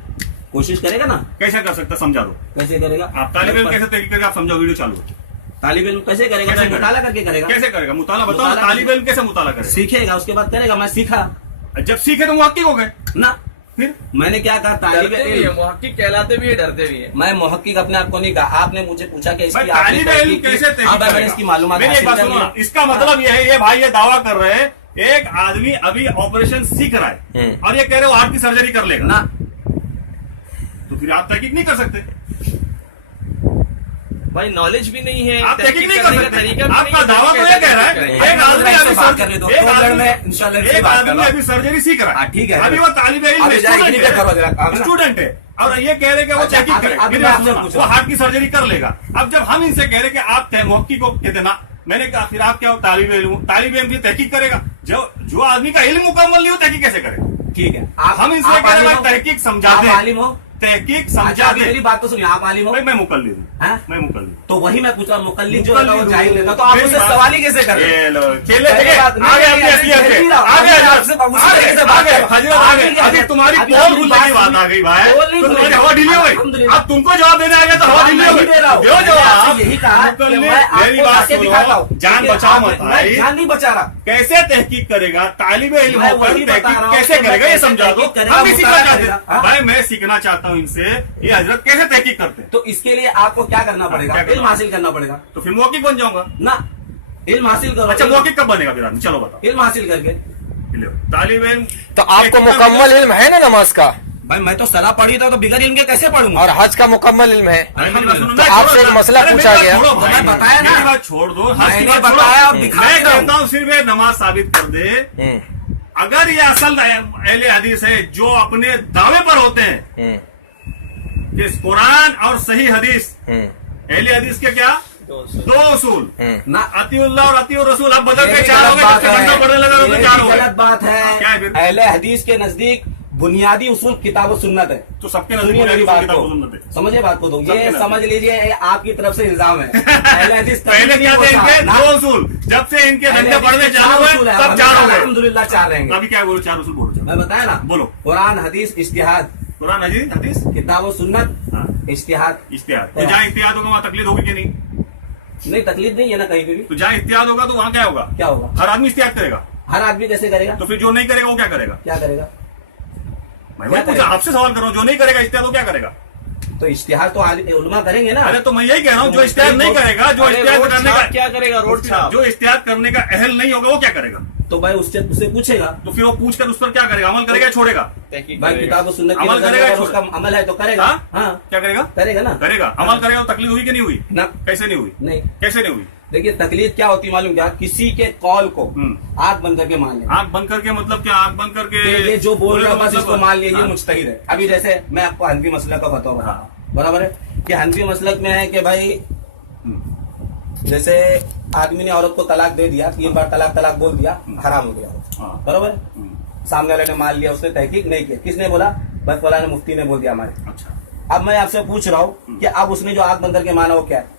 कोशिश करेगा ना। कैसे कर सकता है, समझा दो। कैसे करेगा? आप तालिब इल्म कैसे तहकीक करेगा, आप समझाओ, वीडियो चालू है। तालिब इल्म कैसे करेगा? कैसे मैं करेगा? मुताला करके करेगा। कैसे करेगा? मुताला बताओ, मुताला तालिब इल्म कैसे मुताला करेगा? सीखेगा, उसके बाद करेगा। मैं सीखा जब सीखे तो मुहक्किक हो गए, ना। फिर मैंने क्या कहा? तालिब डरते भी है, इल्म। मुहक्किक कहलाते भी है, डरते भी है। मैं मुहक्किक अपने आप को नहीं कहा। आपने मुझे पूछा कि भाई इसकी आपने तालिब इल्म तहकीक की। कैसे तहकीक हाँ भाई, मैंने करेगा? इसकी मालूमात मेरी एक हासिल बात कर सुनो ली। ना, इसका मतलब यह है, ये भाई ये दावा कर रहे हैं, एक आदमी अभी ऑपरेशन सीख रहा है और ये कह रहे हो हार्ट की सर्जरी कर लेगा ना। तो फिर आप तहकीक नहीं कर सकते, भाई नॉलेज भी नहीं है, आप तहकीक नहीं कर करने का सकते। तरीका भी आपका नहीं है, दावा तो ये कह रहा है, करेंगे। एक आदमी इससे अभी बात करने दो, थोड़ी देर में इंशाल्लाह इससे बात आदमी करो। अभी सर्जरी सीख रहा हाँ, है, ठीक है। अभी वो तालिब इल्म अभी जाएगी, ठीक है, करो जरा काम है, ना। स्टूडेंट है, और ये कह रहे हैं कि वो अच्छा, तहकीक अभी- करेगा, अभी मेरी मैं बात आपसे सुनो, पूछ वो रहा हूँ। हार्ट की सर्जरी कर लेगा। अब जब हम इनसे कह रहे कि आप मुहक्किक को कहते ना, मैंने कहा फिर आप क्या हो? तालिब इल्म हो। तालिब इल्म की तहकीक करेगा, जो आदमी का इल्म मुकम्मल नहीं हो, तहकीक कैसे करेगा? ठीक है। हम इनसे आप कह रहे आलिम हैं हो? तहकीक समझा आप दे, आलिम हो? तहकीक अच्छा, समझा अभी दे। मेरी बात तो सुनिए। आप आलिम हो? भाई मैं मुकल्लिद हूँ, हाँ? मैं मुकल्लिद हूँ। तो वही मैं पूछ रहा हूँ, मुकल्लिद जो मुकल्लिद होता है वो हूँ। जाहिल लेता, तो आप मेरी मुझसे बात- सवाल ही कैसे कर रहे हैं? ये लो, चले पहली गए, बात- नहीं, आगे नहीं, अपनी असलियत नहीं, पे, नहीं, आगे नहीं, हजरत, आपसे मुझसे आगे, कैसे बात आगे, करें? हजरत, आगे आगे। क्या अभी है? तुम्हारी अभी पोल मेरी खुलने की बात सुनिए। आ गई भाई, पोल नहीं तो तुम्हारी खुली। हवा ढीली हो गई। अल्हम्दुलिल्लाह। अब तुमको जवाब देने आ गया तो हवा ढीली हो मैं गई। नहीं दे रहा हूँ। दो मैंने जवाब। आपसे यही कहा कि मुकल्लिद, मैं आपको मेरी बात लाके सुनो, दिखाता हूँ। जान ठीक है, बचाओ आप- मत मैं भाई। जान नहीं बचा रहा। कैसे तहकीक करेगा, तालिब इल्म मैं होकर वही बता तहकीक रहा हूँ कैसे कि करेगा, मैं ये समझा दो। तहकीक करेगा, हम भी सीखना मुताबिक चाहते करेगा, हैं हाँ? भाई, मैं सीखना चाहता हूँ इनसे ये हजरत कैसे तहकीक करते हैं। तो इसके लिए आपको क्या करना पड़ेगा, क्या करना? इल्म हासिल करना पड़ेगा तो फिर मौखिक बन जाऊंगा। ना, इल्म हासिल करो। अच्छा मौखिक कब बनेगा फिर आदमी, चलो बताओ। इल्म हासिल करके। तालिब इल्म तो आपको मुकम्मल इल्म है ना नमाज का, भाई मैं तो सलाह पढ़ी था तो बिगड़ इल्म के कैसे पढ़ूंगा। और हज का मुकम्मल इल्म है। तो आपसे एक मसला पूछा गया। मैं बताया ना। बात छोड़ दो, मैंने बताया, अब दिखा मैं रहा हूं। कहता हूँ सिर्फ ये नमाज साबित कर दे। अगर ये असल अहले हदीस है जो अपने दावे पर होते हैं कि कुरान और सही हदीस, अहले हदीस के क्या दो उसूल, ना अतीउल्लाह और अतीउर रसूल। अब बदल के ये चार हो गलत गए, बात जब से बंदा पढ़ने लगा तो है, चार ये हो गए। गलत बात क्या है है। फिर? अहले हदीस के नजदीक बुनियादी उसूल किताब और सुन्नत है। तो सबके सुनिए नजदीक मेरी बात किताब को, सुन्नत है। समझिए बात को। तो सबके ये नजदीक। समझ लीजिए ये आपकी तरफ से इल्जाम है। अहले हदीस पहले क्या थे इनके दो उसूल, जब से इनके धंधे पढ़ने चालू हुए तब चार हो गए। अल्हम्दुलिल्लाह चार रहेंगे। अभी क्या बोलो, चार उसूल बोलो। मैं बताया ना, बोलो। कुरान हदीस इज्तिहाद, कुरान हदीस किताब और सुन्नत हाँ। इज्तिहाद। इश्तिहाद। तो जहाँ इश्तिहाद होगा वहाँ तकलीद होगी कि नहीं? नहीं, तकलीफ नहीं है ना कहीं पे भी। तो जहाँ इश्तिहाद होगा तो वहाँ क्या होगा? क्या होगा? हर आदमी इश्तिहाद करेगा। हर आदमी कैसे करेगा? तो फिर जो नहीं करेगा वो क्या करेगा? क्या करेगा? मैं क्या पूछा, करेगा? आपसे सवाल कर रहा हूँ, जो नहीं करेगा इश्तिहाद वो क्या करेगा? तो इज्तिहाद तो उलमा करेंगे ना। अरे तो मैं यही कह रहा हूँ, जो इश्तिहाद नहीं करेगा, जो इश्तिहाद करने का क्या करेगा, रोड छाप। जो इश्तिहाद करने का अहल नहीं होगा वो क्या करेगा? तो भाई उससे पूछेगा। तो फिर वो पूछ कर उस पर क्या करेगा, अमल करेगा या छोड़ेगा? भाई किताब और सुन्नत की अमल नजर करेगा अगर या उसका अमल है तो करेगा। हाँ? हाँ, क्या करेगा? करेगा ना। करेगा, अमल करेगा। तो तकलीफ हुई कि नहीं हुई? ना, कैसे नहीं हुई? नहीं। कैसे नहीं हुई? देखिए तकलीफ क्या होती है मालूम क्या, किसी के कॉल को आंख बंद करके मान लेना। आंख बंद करके मतलब क्या? आंख बंद करके ये जो बोल रहा है बस इसको मान लिया, ये हाँ। मुजतहिद है। अभी जैसे मैं आपको हनफी मसलक का फतवा बता रहा हूं, बराबर है कि हनफी मसलक में है कि भाई जैसे आदमी ने औरत को तलाक दे दिया, 3 बार तलाक बोल दिया, हराम हो गया, हाँ। बराबर है। सामने वाले ने मान लिया, उसने तहकीक नहीं किया। किसने बोला? बस फलाने मुफ्ती ने बोल दिया हमारे। अच्छा, अब मैं आपसे पूछ रहा हूँ कि अब उसने जो आंख बंद करके माना वो क्या है?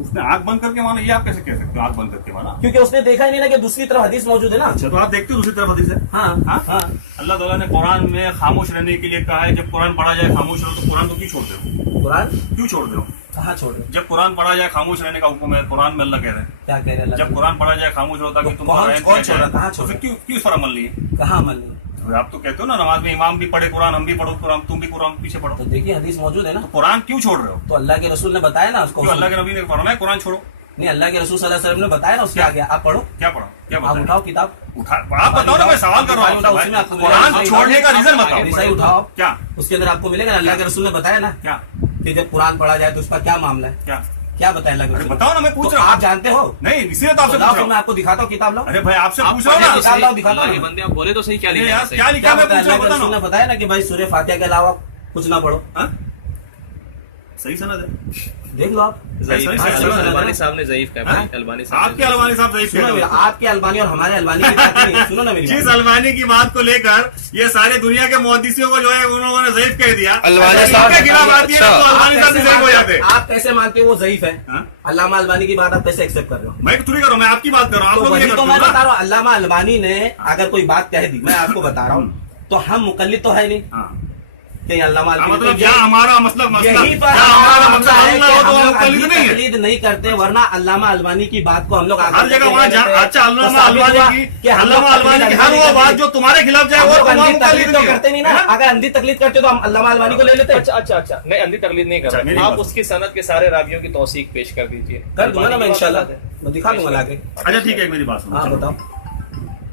उसने आंख बंद करके माना, ये आप कैसे कह सकते हो आंख बंद करके माना? क्योंकि उसने देखा ही नहीं ना कि दूसरी तरफ हदीस मौजूद है ना। अच्छा, तो आप देखते हो दूसरी तरफ हदीस है। हाँ हाँ? हाँ। अल्लाह ताला ने कुरान में खामोश रहने के लिए कहा है। जब कुरान पढ़ा जाए खामोश रहो, तो कुरान को क्यों छोड़ते हो? कुरान क्यों छोड़ते हो? कहाँ छोड़ रहे? जब कुरान पढ़ा जाए खामोश रहने का हुक्म है, कुरान में अल्लाह कह रहे हैं क्या कह रहे हैं? जब कुरान पढ़ा जाए खामोश रहो ताकि तो तुम कौन छोड़ रहा? कहाँ छोड़ फिर रहा? क्यों क्यों इस पर अमल नहीं है? कहाँ अमल नहीं? तो आप तो कहते हो ना नमाज में इमाम भी पढ़े कुरान, हम भी पढ़ो कुरान, तुम भी कुरान पीछे पढ़ो। तो देखिए हदीस मौजूद है ना। तो कुरान क्यों छोड़ रहे हो? तो अल्लाह के रसूल ने बताया ना उसको। क्यों? अल्लाह के नबी ने फरमाया कुरान छोड़ो। नहीं, अल्लाह के रसूल सल्लल्लाहु अलैहि वसल्लम ने बताया ना, उसके आगे आप पढ़ो। क्या पढ़ो? क्या आप बताया? उठाओ किताब, आप बताओ ना, मैं सवाल कर रहा हूँ उठाओ, आपसे उसमें आपको भाई। कुरान मिलेगा। छोड़ने का रीजन सही बताओ। उठाओ, क्या? उसके अंदर आपको मिलेगा ना। अल्लाह के रसूल ने बताया ना क्या? कि जब कुरान पढ़ा जाए तो उसका क्या मामला है, क्या? क्या बताया अल्लाह के अरे रसूल? बताओ ना, मैं पूछ तो रहा हूँ। आप जानते हो? नहीं, इसीलिए तो आपसे तो लाओ, पूछ फिर मैं रहा हूँ। आपको दिखाता हूँ किताब। लाओ अरे भाई आपसे पूछ रहा हूँ ना। किताब लाओ, दिखाता अल्लाह के हूँ। बंदे, आप बोले तो सही, क्या नहीं लिखा यार, है? क्या लिखा क्या मैं बताया? पूछ रहा अल्लाह हूँ, के बता रसूल ने ना। बताया ना कि भाई सूरह फातिहा के अलावा कुछ ना पढ़ो। हाँ? सही सनद है, देख लो आप। सही- सही- सही- अलबानी साहब ने ज़ईफ कहा हाँ? है, अलबानी साहब आपके अलवानी साहब सही सुनो कह रहे मेरा, हो। आपके अलबानी और हमारे अलबानी की बात नहीं। सुनो ना मेरी जिस बात। अलवानी की बात को लेकर ये सारे दुनिया के मुहद्दिसों को जो है उन्होंने ज़ईफ कह दिया, अलवानी अगर साहब इनके खिलाफ आती है ना तो अलवानी साहब भी ज़ईफ हो जाते। आप कैसे मानते हो वो ज़ईफ है? हाँ? अल्लामा अलबानी की बात आप कैसे एक्सेप्ट कर रहे हो? मैं थोड़ी कर रहा हूँ, मैं आपकी बात कर रहा हूँ। तो आप लोग वही ये तो करते मैं हो ना। बता रहा हूँ, अल्लामा अलबानी ने अगर कोई बात कह दी, मैं आपको बता रहा हूँ, तो हम मुकल्लिद तो है नहीं हाँ। कि अल्लामा हाँ, अलबानी मतलब को जहाँ हमारा मसला यही पर जहाँ हमारा हमारा मसला है हल ना कि हो तो हम हम लोग मुकल्लिद नहीं है। तकलीद नहीं करते, वरना अल्लामा अलबानी की बात को हम लोग हर जगह वहाँ अच्छा अल्लामा तो अलवानी की हर वो बात जो तुम्हारे खिलाफ जाए वो तुम्हारा मुकल्लिद तकलीद तो नहीं है। करते नहीं ना। अगर अंधी तकलीद करते तो हम अल्लामा अलबानी को ले लेते। अच्छा, नहीं अंधी तकलीद नहीं कर अच्छा, रहा। मेरी आप बात- उसकी सनद के सारे रावियों की तौसीक पेश कर दीजिए। कर दूंगा ना मैं, इंशाल्लाह अलबानी मैं दिखा दूंगा लाके। अच्छा ठीक है, मेरी बात सुनो। हाँ चलो। बताओ,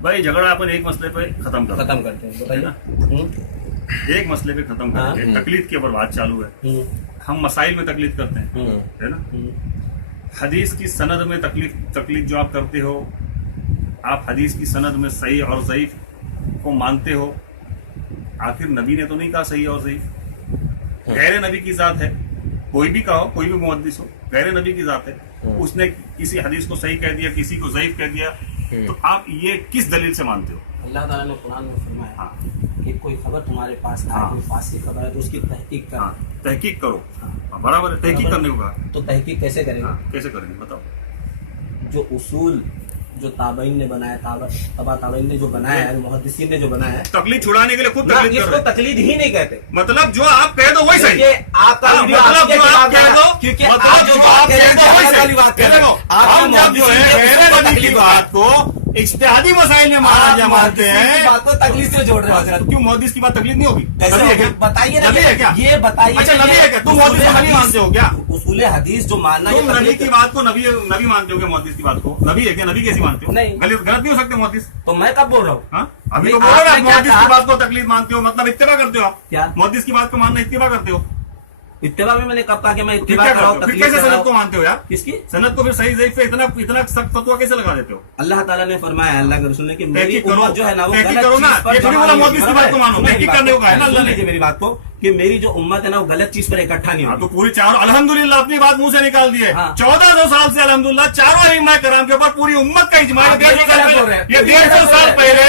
भाई झगड़ा अपन एक मसले पे खत्म कर खत्म करते हैं, बताइए। एक मसले पे खत्म हाँ। करके तकलीद के ऊपर बात चालू है। हम मसाइल में तकलीद करते हैं, है ना। हदीस की सनद में तकलीद जो आप करते हो, आप हदीस की सनद में सही और ज़ईफ को मानते हो। आखिर नबी ने तो नहीं कहा सही और ज़ईफ, गैर नबी की जात है। कोई भी कहो, कोई भी मुहद्दिस हो, गैर नबी की जात है। उसने किसी हदीस को सही कह दिया, किसी को ज़ईफ कह दिया, तो आप ये किस दलील से मानते हो? अल्लाह ताला ने कुरान में फरमाया हाँ, कि कोई खबर तुम्हारे पास आए, हाँ। कोई फासी खबर है तो उसकी तहकीक कर। हाँ, तहकीक करो। बराबर है, तहकीक करने को कहा। तो तहकीक कैसे करेंगे? हाँ, कैसे करेंगे बताओ? जो उसूल जो ताबईन ने बनाया, तबा ताबईन ने जो बनाया है, मुहद्दिसीन ने जो बनाया है, तकलीद छुड़ाने के लिए खुद ना तकलीद कर इसको रहे हैं। तकलीद ही नहीं कहते। मतलब जो आप कह दो वही सही। क्योंकि आपका हाँ, वीडियो मतलब आपके जो आप खिलाफ कह है। दो, क्योंकि मतलब आप जो जो बात आप कह रहे कह हैं दो वही जहाज सही। वाली बात कर रहे देखो, हो। आप हम जब जो है मुहद्दिसीन के गैर उसको नबी की तकलीद बात को इज्तिहादी मसाइल में महाराजा मानते हैं। बात को तकलीफ से जोड़ रहे हो हजरत। क्यों मोदी की बात तकलीफ नहीं होगी? कैसे नबी है क्या? बताइए ना, नबी है क्या? ये बताइए। अच्छा नबी है क्या? तुम मोदी को नबी मानते हो क्या? उसूल हदीस जो मानना, तुम नबी की बात को नबी मानते हो क्या? मोदी की बात को नबी है क्या? नबी कैसी मानते हो? नहीं। गलत नहीं हो सकते मोदी? तो मैं कब बोल रहा हूँ? हाँ? अभी तो नहीं, बोलो ना, आपने क्या मोदी कहा? की बात को तकलीफ मानते हो, मतलब इत्तेबा करते हो आप। क्या? मोदी की बात को मानना इत्तेबा करते हो? इत्तेबा में मैंने कब कहा कि मैं फिर इत्तेबा क्या कर रहा हूँ, करते हो? फिर तकलीफ कैसे कर रहा सनद को हूँ? मानते हो यार? किसकी? सनद को फिर सही ज़ईफ़ पे इतना सख्त फतवा कैसे लगा देते हो? अल्लाह ताला ने फरमाया, अल्लाह के रसूल ने, कि मेरी तहकीक करो, उम्मत जो है ना वो तहकीक गलत करो ना, चीज पर ये थोड़ी जमा बोला नहीं मोदी की होगी। बात को मानो, सुनिए तहकीक मेरी करने को बात कहा है ना अल्लाह ने। सुन लीजिए मेरी बात को, कि मेरी जो उम्मत है ना वो गलत चीज पर इकट्ठा नहीं हाँ, होगी। तो पूरी चारों अल्हम्दुलिल्लाह अपनी बात मुंह से निकाल दिए। हाँ। 1400 साल से अल्हम्दुलिल्लाह चारों इमाम कराम के ऊपर पूरी उम्मत का इजमा है। आप ये गलत बोल रहे हैं। ये 150 साल पहले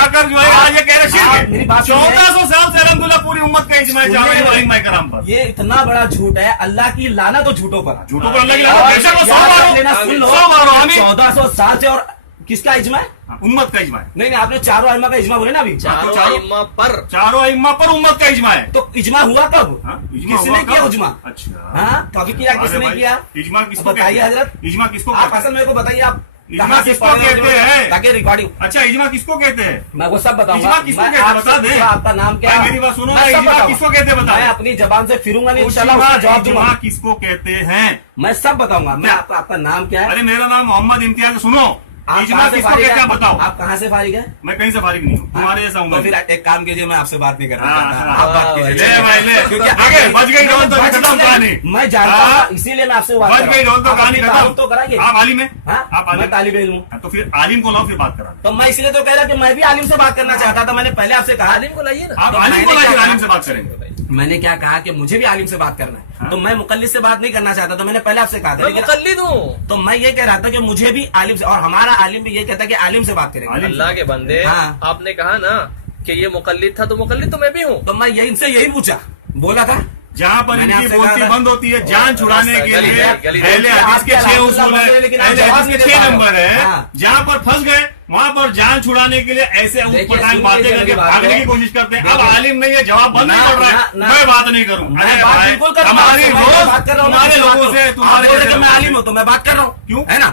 आकर जो है आज ये कह रहे आप मेरी बात सुनिए। 1400 साल से अल्हम्दुलिल्लाह पूरी उम्मत का इजमा है चारों इमाम कराम पर। ये इतना बड़ा झूठ है, अल्लाह की लाना तो झूठों पर। झूठों पर अल्लाह की लानत, बेशक वो 100 याद रख लेना, सुन लो, 100 मारो आमीन। 1400 साल से, और किसका इज्मा है? उम्मत का इजमा है। नहीं आपने चारों अइम्मा का इज्मा बोले ना अभी। चारों इमाम पर चारों इम्मा पर उम्मत का इजमा है। तो इज्मा हुआ कब? हाँ, इजमा किसने हुआ किया कब? इज्मा? अच्छा हाँ, कभी किया, अरे किसने भाई, किया? इजमा किसको बताइए कहते हैं? हजरत। इजमा किसको आप कहते हैं? असल मेरे को बताइए, आप इज्मा कहाँ से किसको पढ़े हो, कहते हैं? ताकि रिकॉर्डिंग। अच्छा इजमा किसको कहते हैं? मैं वो सब बताऊंगा। इज्मा किसको मैं कहते हैं? आपसे बता दे। पूछा, आपका नाम क्या? भाई, मेरी बात सुनो मैं ना, सब इज्मा बताऊंगा। किसको कहते हैं बता। मैं अपनी जबान से फिरूंगा नहीं, इंशाल्लाह उसका जवाब दूंगा। इजमा किसको कहते हैं? मैं सब बताऊंगा। मैं आपका नाम क्या है? अरे मेरा नाम मोहम्मद इम्तियाज। सुनो, आप इजमा कहाँ से किसको फारिग कहते हैं हैं? बताओ। आप कहाँ से फारिग है? मैं कहीं से फारिग नहीं हूँ, तुम्हारे जैसा हूँ तो मैं। फिर एक काम कीजिए, मैं आपसे बात नहीं करना हाँ, चाहता। हाँ, आप बात कीजिए। ले भाई, ले। क्योंकि आगे बच गई ढोल तो बच खत्म गई, कहानी। मैं जानता हाँ। हूँ, इसीलिए मैं आपसे बात बच कर रहा गई हूँ। ढोल तो आप कहानी अपनी खत्म। तारीफ तो कराइए। आप आलिम हैं? हाँ, आप आलिम? मैं तालिब इल्म हूँ। हाँ, तो फिर आलिम को लाओ, फिर बात करा। तो मैं इसलिए तो कह रहा कि मैं भी आलिम से बात करना चाहता था। मैंने पहले आपसे कहा, आलिम को लाइए ना। आप तो आलिम को मैंने लाइए, क्या आलिम कहा? से बात करेंगे। मैंने क्या कहा कि मुझे भी आलिम से बात करना है। हाँ। तो मैं मुकल्लिद से बात नहीं करना चाहता, तो मैंने पहले आपसे कहा था। मैं लेकिन मुकल्लिद हूँ। तो मैं ये कह रहा था कि मुझे भी आलिम से, और हमारा आलिम भी ये कहता है कि आलिम से बात करेंगे। आलिम। अल्लाह के बंदे, हाँ। आपने कहा ना कि ये मुकल्लिद था, तो मुकल्लिद तो मैं भी हूँ। तो मैं इनसे यही पूछा, बोला था। जहाँ पर मैंने इनकी आपसे बोलती कहा था। बंद होती है जान छुड़ाने के गली लिए, है, गली है। पहले हदीस के 6 उसूल है, लेकिन आप पहले जवाब हदीस के नहीं 6 दे पा नंबर रहे हो। है। हाँ। जहाँ पर फंस गए वहाँ पर जान छुड़ाने के लिए ऐसे देखिए, उटपटांग सुन बातें लीजिए करके मेरी बात भागने को। की कोशिश करते हैं। अब देखिए। आलिम नहीं है, जवाब बंद नहीं ना, पड़ रहा है, ना, मैं बात नहीं करूँ। मैं अरे बात भाई, बिल्कुल कर रहा हूँ। हमारी मैं रोज बात कर रहा हूँ, तुम्हारे मैं बात लोगों कर से रहा हूँ। तुम्हारे आप बोल रहे जैसे कि मैं आलिम हूँ, तो मैं बात कर रहा हूँ। क्यों? है ना?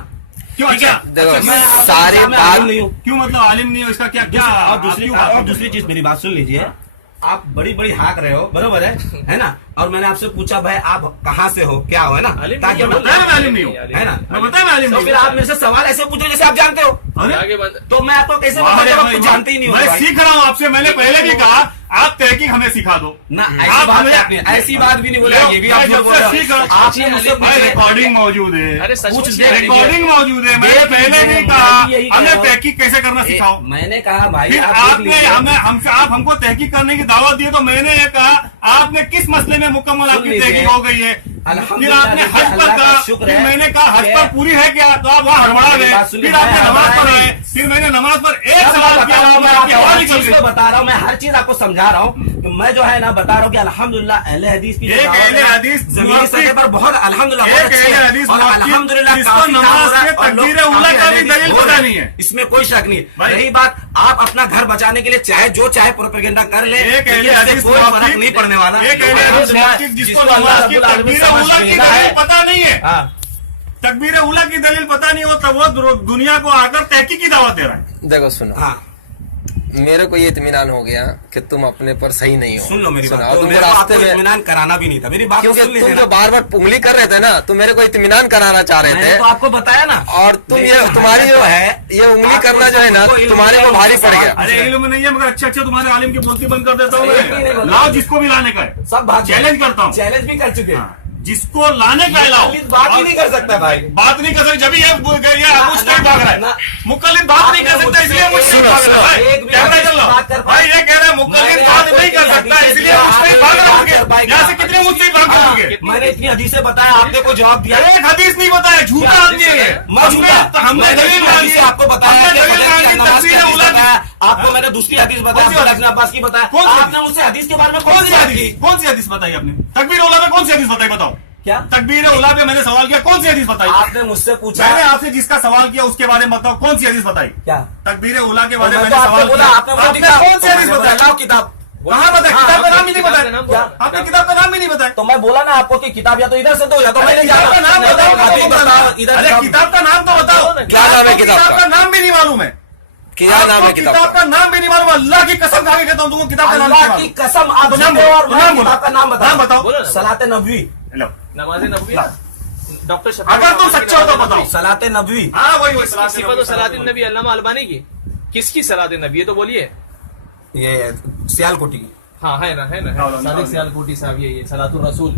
क्यों? ठीक है। अच्छा, देखो, अच्छा, मैं आपके सारी सामने बात- आलिम नहीं हूँ। क्यों मतलब आलिम नहीं हो, इसका क्या क्या और आप दूसरी क्यों बात और कर दूसरी रहे हो? चीज, मेरी बात सुन लीजिए। आप बड़ी बड़ी हाँक रहे हो, बरोबर है ना? और मैंने आपसे पूछा, भाई आप कहाँ से हो, क्या हो, है ना? आलिम ताकि नहीं मैं है, बताया मैं आलिम नहीं हूँ, है ना? मैं बताया मैं आलिम तो नहीं फिर हूँ। आप मेरे से सवाल ऐसे पूछ रहे हो जैसे आप जानते हो। अरे आगे बंद। तो मैं आपको कैसे वाह बताऊं रे जब आप भाई, कुछ जानते ही नहीं हो मैं भाई? सीख रहा हूँ आपसे। मैंने पहले भी कहा आप तहकीक हमें सिखा दो ना आप ऐसी बात हमें- नहीं, ऐसी बात भी नहीं बोला। ये भी आप मैं झूठ जब बोल से रहे सीख हो। रहा हूँ, आपने मुझसे भाई पूछा, रिकॉर्डिंग मौजूद है, अरे सच कुछ पूछ देर लिया। रिकॉर्डिंग मौजूद है। मैंने देख पहले लीजिए, भी मैं कहा भी यही कह हमें रहा हूँ। तहकीक कैसे करना सिखाओ। मैंने कहा भाई फिर आप देख आपने लीजिए। आप हमको तहकीक करने की दावत दी, तो मैंने ये कहा आपने किस मसले में मुकम्मल आपकी लीजिए। तहकीक हो गई है। फिर अल्हम्दुलिल्लाह, आपने देखिए, हज पर अल्लाह का कहा, शुक्र फिर है मैंने कहा हज कि- पर पूरी है क्या, तो आप वहाँ हड़बड़ा मेरी गए। बात सुनिए, फिर आपने मैं नमाज हड़बड़ा पर नहीं। आए, फिर मैंने नमाज पर एक सब सवाल बता किया, रहा हूँ, मैं आपकी आपको आवाज हर निकल चीज गई। को बता रहा हूँ, मैं हर चीज आपको समझा रहा हूँ। तो मैं जो है ना बता रहा हूँ कि अल्हम्दुलिल्लाह अहले हदीस की जो एक दावत अहले है, हदीस जमीनी मुवक्किल- सतह पर बहुत अल्हम्दुलिल्लाह एक बहुत अच्छी अहले है। हदीस और मुवक्किल अल्हम्दुलिल्लाह जिसको काफी काम नमाज हो रहा है के और लोग तकबीर उला काफी का भी अहले दलील हदीस हो पता रहे नहीं हैं। है। इसमें कोई शक नहीं। भाई- रही बात, आप अपना घर बचाने के लिए चाहे जो चाहे प्रोपेगेंडा कर ले, एक अहले इससे हदीस कोई फर्क मुवक्किल- नहीं पड़ने वाला। एक अहले हदीस मुवक्किल जिसको नमाज की तकबीर उला की दलील पता नहीं है, हाँ, तकबीर उला की दलील पता नहीं हो, तब वो दुनिया को आकर तहकीक की दावत दे रहा है। देखो सुनो, हाँ, मेरे को ये इत्मीनान हो गया कि तुम अपने पर सही नहीं हो। सुन लो मेरी सुनो, बात। और तो तुमको मेरे को रास्ते आपको में, इत्मीनान कराना भी नहीं था। मेरी बात क्योंकि सुन तुम लीजिए जो ना। बार बार उंगली कर रहे थे ना, तो मेरे को इत्मीनान कराना चाह रहे मैंने थे। तो आपको बताया ना। और तुम ये लेकिन तुम्हारी जो है ये उंगली करना जो है ना, तुम्हारे को भारी पड़ गया। अरे इल्म नहीं है, मगर अच्छे अच्छे तुम्हारे आलिम की बोलती बंद कर देता हूँ एक भी नहीं मैं। बोला। लाओ जिसको भी लाने का है, सब भाग चैलेंज करता हूँ। चैलेंज भी कर चुके हैं। जिसको लाने का है लाओ। मुकल्लिद बात ही नहीं कर सकता भाई। बात नहीं कर सकता, जब ये मुझसे भाग रहा ना। है। मुकल्लिद बात नहीं कर सकता, इसलिए मुझसे सुनो, भाग रहा है। एक भी कैमरा हदीस चल लो बात कर भाई, ये कह रहे हैं मुकल्लिद बात नहीं कर सकता, इसलिए मुझसे भाग रहा है। यहाँ से कितने मुझसे भाग रहे? मैंने इतनी हदीसें बताया, आपने कोई जवाब दिया? एक हदीस नहीं बताया, झूठा आदमी है ये। मैं झूठा? हमने मैंने दलील इतनी मांगी, हदीसें आपको बताया हमने कि दलील मुझे मांगी, नमाज की तकबीर हदीस उला की। बताया, आपको मैंने दूसरी हदीस बताया, कौन सी अब्दुल्लाह इब्न अब्बास की बताया। कौन सी? आपने मुझसे हदीस के बारे में कौन सी हदीस, कौन सी हदीस बताई आपने? तकबीर उला में कौन सी हदीस बताई, बताओ। क्या तकबीर उला पे मैंने सवाल किया, कौन सी हदीस बताई? आपने मुझसे पूछा? मैंने आपसे जिसका सवाल किया उसके बारे में बताओ, कौन सी हदीस बताई? क्या? तकबीर उला के बारे में मैं मैंने तो आपको सवाल बोला, किया, आपने मुझे आपने दिखा- कौन सी हदीस बताई? लाओ किताब। कहाँ बताया? किताब का नाम भी नहीं किताब का बताया। नाम बोला। आपने किताब का नाम भी नहीं बताया। तो मैं बोला ना आपको कि किताब या तो इधर से दो या तो मैं नहीं किताब का नाम बताओ, अभी बताओ इधर अरे किताब का नाम तो बताओ। क्या नाम है आपको किताब किताब का? का नाम भी नहीं मालूम है। क्या नाम है आपको किताब किताब का? का नाम भी नहीं मालूम। अल्लाह की कसम खा के कहता हूँ तुमको किताब का नाम अल्लाह नहीं की मालूम। कसम आप तो नाम झूठे बोलो, और मैं नाम बोलो। किताब का नाम नाम बताओ। बोलो ना। सलात नबवी, लो। नमाज नबवी, डॉक्टर शफीक अगर तुम रहमान की सच्चे हो तो नमाज बताओ। नबवी। सलात नबवी। हाँ वही वही किसी पर तो सलातिन नबी अल्लामा अलबानी की, किसकी सलात नबी है तो बोलिए। ये सियालकोटी की। हाँ है ना सादिक सियालकोटी साहब, ये सलातुर रसूल,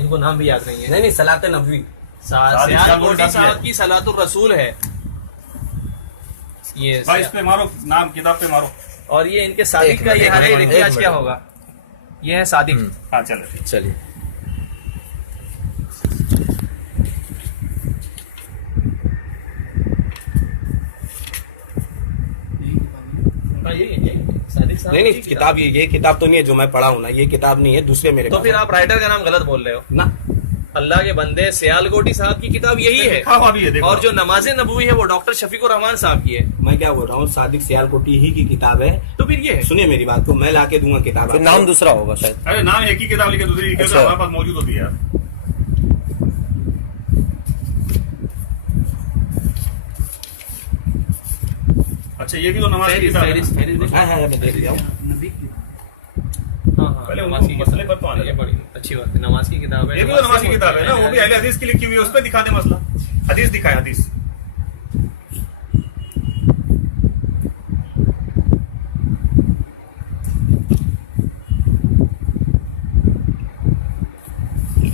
इनको नाम भी याद नहीं है। नहीं सलात नबवी। सियालकोटी साहब की सलातुर रसूल है ये। भाई इस पे मारो नाम, किताब पे मारो। और ये इनके सादिक का ये हाल है। देखिए आज क्या होगा। ये है सादिक। हाँ चलो। चलिए हाँ, यही सादिक साहब नहीं की किताब ये किताब तो नहीं है जो मैं पढ़ा हूँ ना, ये किताब नहीं है, दूसरे मेरे तो पास फिर आप राइटर का नाम गलत बोल रहे हो ना। अल्लाह के बंदे। सियालकोटी साहब की किताब यही है, लिखा हुआ भी है देखो। और जो नमाज नबवी है वो डॉक्टर शफीक रहमान साहब की है। मैं क्या बोल रहा हूँ, सादिक सियालकोटी ही की किताब है। तो फिर ये है। सुनिए मेरी बात को, मैं लाके दूंगा किताब फिर आपको। नाम दूसरा होगा शायद। अरे नाम एक ही किताब लिखे, दूसरी लिखे तो अच्छा। हमारे पास मौजूद होती है यार। अच्छा ये भी तो नमाज की किताब है। हाँ हाँ मैं देख लिया हूँ। पहले उनको नमाज की मसले किताब पर तो आने है। ये दो। बड़ी अच्छी बात है, नमाज की किताब है। ये भी तो नमाज की किताब है ना, वो भी अहले हदीस की लिखी हुई है। उस पर दिखा दे मसला, हदीस दिखाए हदीस।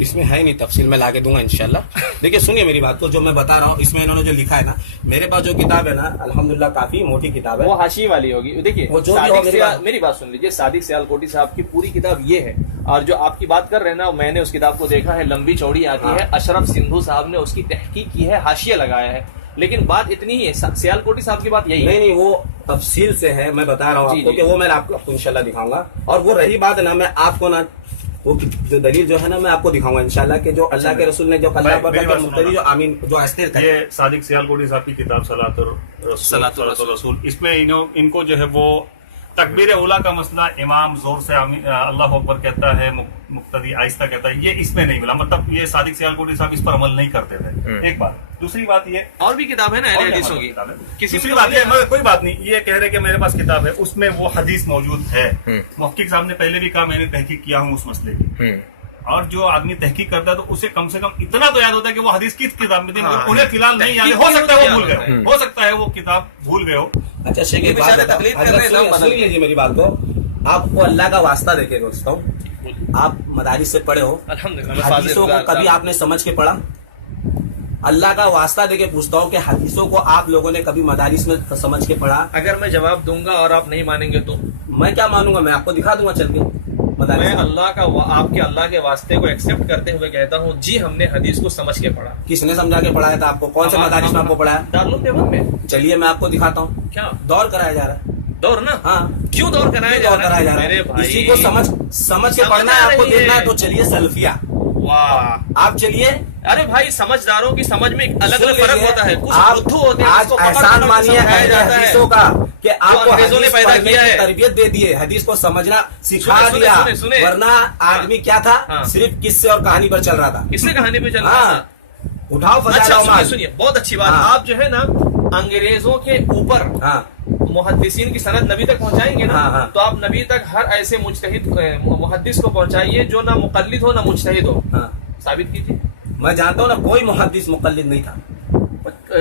इसमें है नहीं तफसील, मैं लाके दूंगा इंशाल्लाह। देखिए सुनिए मेरी बात को, जो मैं बता रहा हूँ इसमें इन्होंने जो लिखा है ना, मेरे पास जो किताब है ना अल्हम्दुलिल्लाह काफी मोटी किताब है। वो हाशी वाली होगी। देखिए वो जो भी सादिक हो, मेरी बात- मेरी बात सुन लीजिए। सादिक सियालकोटी साहब की पूरी किताब ये है, और जो आपकी बात कर रहे हैं ना, मैंने उस किताब को देखा है, लंबी चौड़ी आती हाँ। है। अशरफ सिंधु साहब ने उसकी तहकीक की है, हाशिया लगाया है। लेकिन बात इतनी ही है, सियालकोटी साहब की बात यही है। नहीं वो तफसील से है, मैं बता रहा हूँ जी, आपको जी। कि वो मैं आपको इंशाल्लाह दिखाऊंगा। और वो रही बात है ना, मैं आपको ना वो जो दलील जो है ना मैं आपको दिखाऊंगा इंशाल्लाह कि जो अल्लाह के रसूल ने जो अल्लाह भाई, मेरी बात सुनो मुख्तरी ना। जो आमीन जो अस्तिर थे। ये सादिक सियालकोटी साहब की किताब सलातुर सलातुर रसूल, इसमें इनको जो है वो तकबीर उला का मसला, इमाम जोर से अल्लाह अकबर कहता है, मुक्तदी आहिस्ता कहता है, ये इसमें नहीं मिला। मतलब ये सादिक सियालकोटी साहब इस पर अमल नहीं करते थे। एक बात। दूसरी बात ये, और भी किताब है ना अहले हदीसों की। किसी दूसरी भी बात ये, किताब मगर कोई बात नहीं, ये कह रहे कि मेरे पास किताब है, उसमें वो हदीस मौजूद है। मुहक्किक साहब ने पहले भी कहा, मैंने तहकीक किया हूँ उस मसले की। और जो आदमी तहकीक करता है तो उसे कम से कम इतना तो याद होता है कि वो हदीस किस किताब में थी। हाँ, उन्हें फिलहाल नहीं याद है, हो सकता है वो भूल तहकीक गए हो, सकता है वो किताब भूल गए हो। अच्छा शेख ये एक बात बेचारे बताओ, तकलीफ कर हजरत रहे हैं, नाम सुन बदल लीजिए मेरी बात को। आपको अल्लाह का वास्ता देके दोस्तों, आप मदारिस से पढ़े हो, अल्हम्दुलिल्लाह, मैं हदीसों को फाज़िल कभी आपने समझ के पढ़ा? अल्लाह का वास्ता देके पूछता हूँ कि हदीसों को आप लोगों ने कभी मदारिस में समझ के पढ़ा? अगर मैं जवाब दूंगा और आप नहीं मानेंगे तो मैं क्या मानूंगा, मैं आपको दिखा दूंगा चल के मदारिस मैं में। अल्लाह का आपके अल्लाह के वास्ते को एक्सेप्ट करते हुए कहता हूँ, जी हमने हदीस को समझ के पढ़ा। किसने समझा के पढ़ाया था आपको? कौन से मदारिस में आपको पढ़ाया? दारुल देवबंद में। चलिए मैं आपको दिखाता हूँ। क्या दौर कराया जा रहा है। दौर ना? हाँ क्यों दौर कराया क्यों जा दौर रहा कराया जा है? रहा मेरे है? भाई इसी को समझ के समझ पढ़ना है आ आपको, रही देखना है है। तो चलिए सल्फिया। वाह, आप चलिए, अरे भाई समझदारों की समझ में अलग अलग सुन फर्क लीजिए, होता है। कुछ आप बुद्धू होते हैं, आज जिसको पकड़ एहसान पकड़ के मानिए समझाया अहले जाता है। हदीसों का कि आपको अंग्रेजों ने हदीस पैदा पढ़ने किया की है। तरबियत दे दी है, हदीस को समझना सिखा सुने, दिया। सुने, सुने। वरना आदमी क्या था, हाँ। सिर्फ किस्से और कहानी पर चल रहा था। किससे कहानी पे चल रहा हाँ, था? उठाओ अच्छा फजाइल सुनिए औमाल। सुनिए, बहुत अच्छी बात। हाँ। आप जो है ना अंग्रेजों के ऊपर हाँ मुहद्दिसीन की सनद नबी तक पहुंचाएंगे ना, हाँ, हाँ। तो आप नबी तक हर ऐसे मुजतहिद मुहद्दिस को पहुंचाइए जो ना मुकल्लिद हो ना मुजतहिद हो। हाँ, साबित कीजिए। मैं जानता हूँ ना कोई मुहद्दिस मुकल्लिद नहीं था।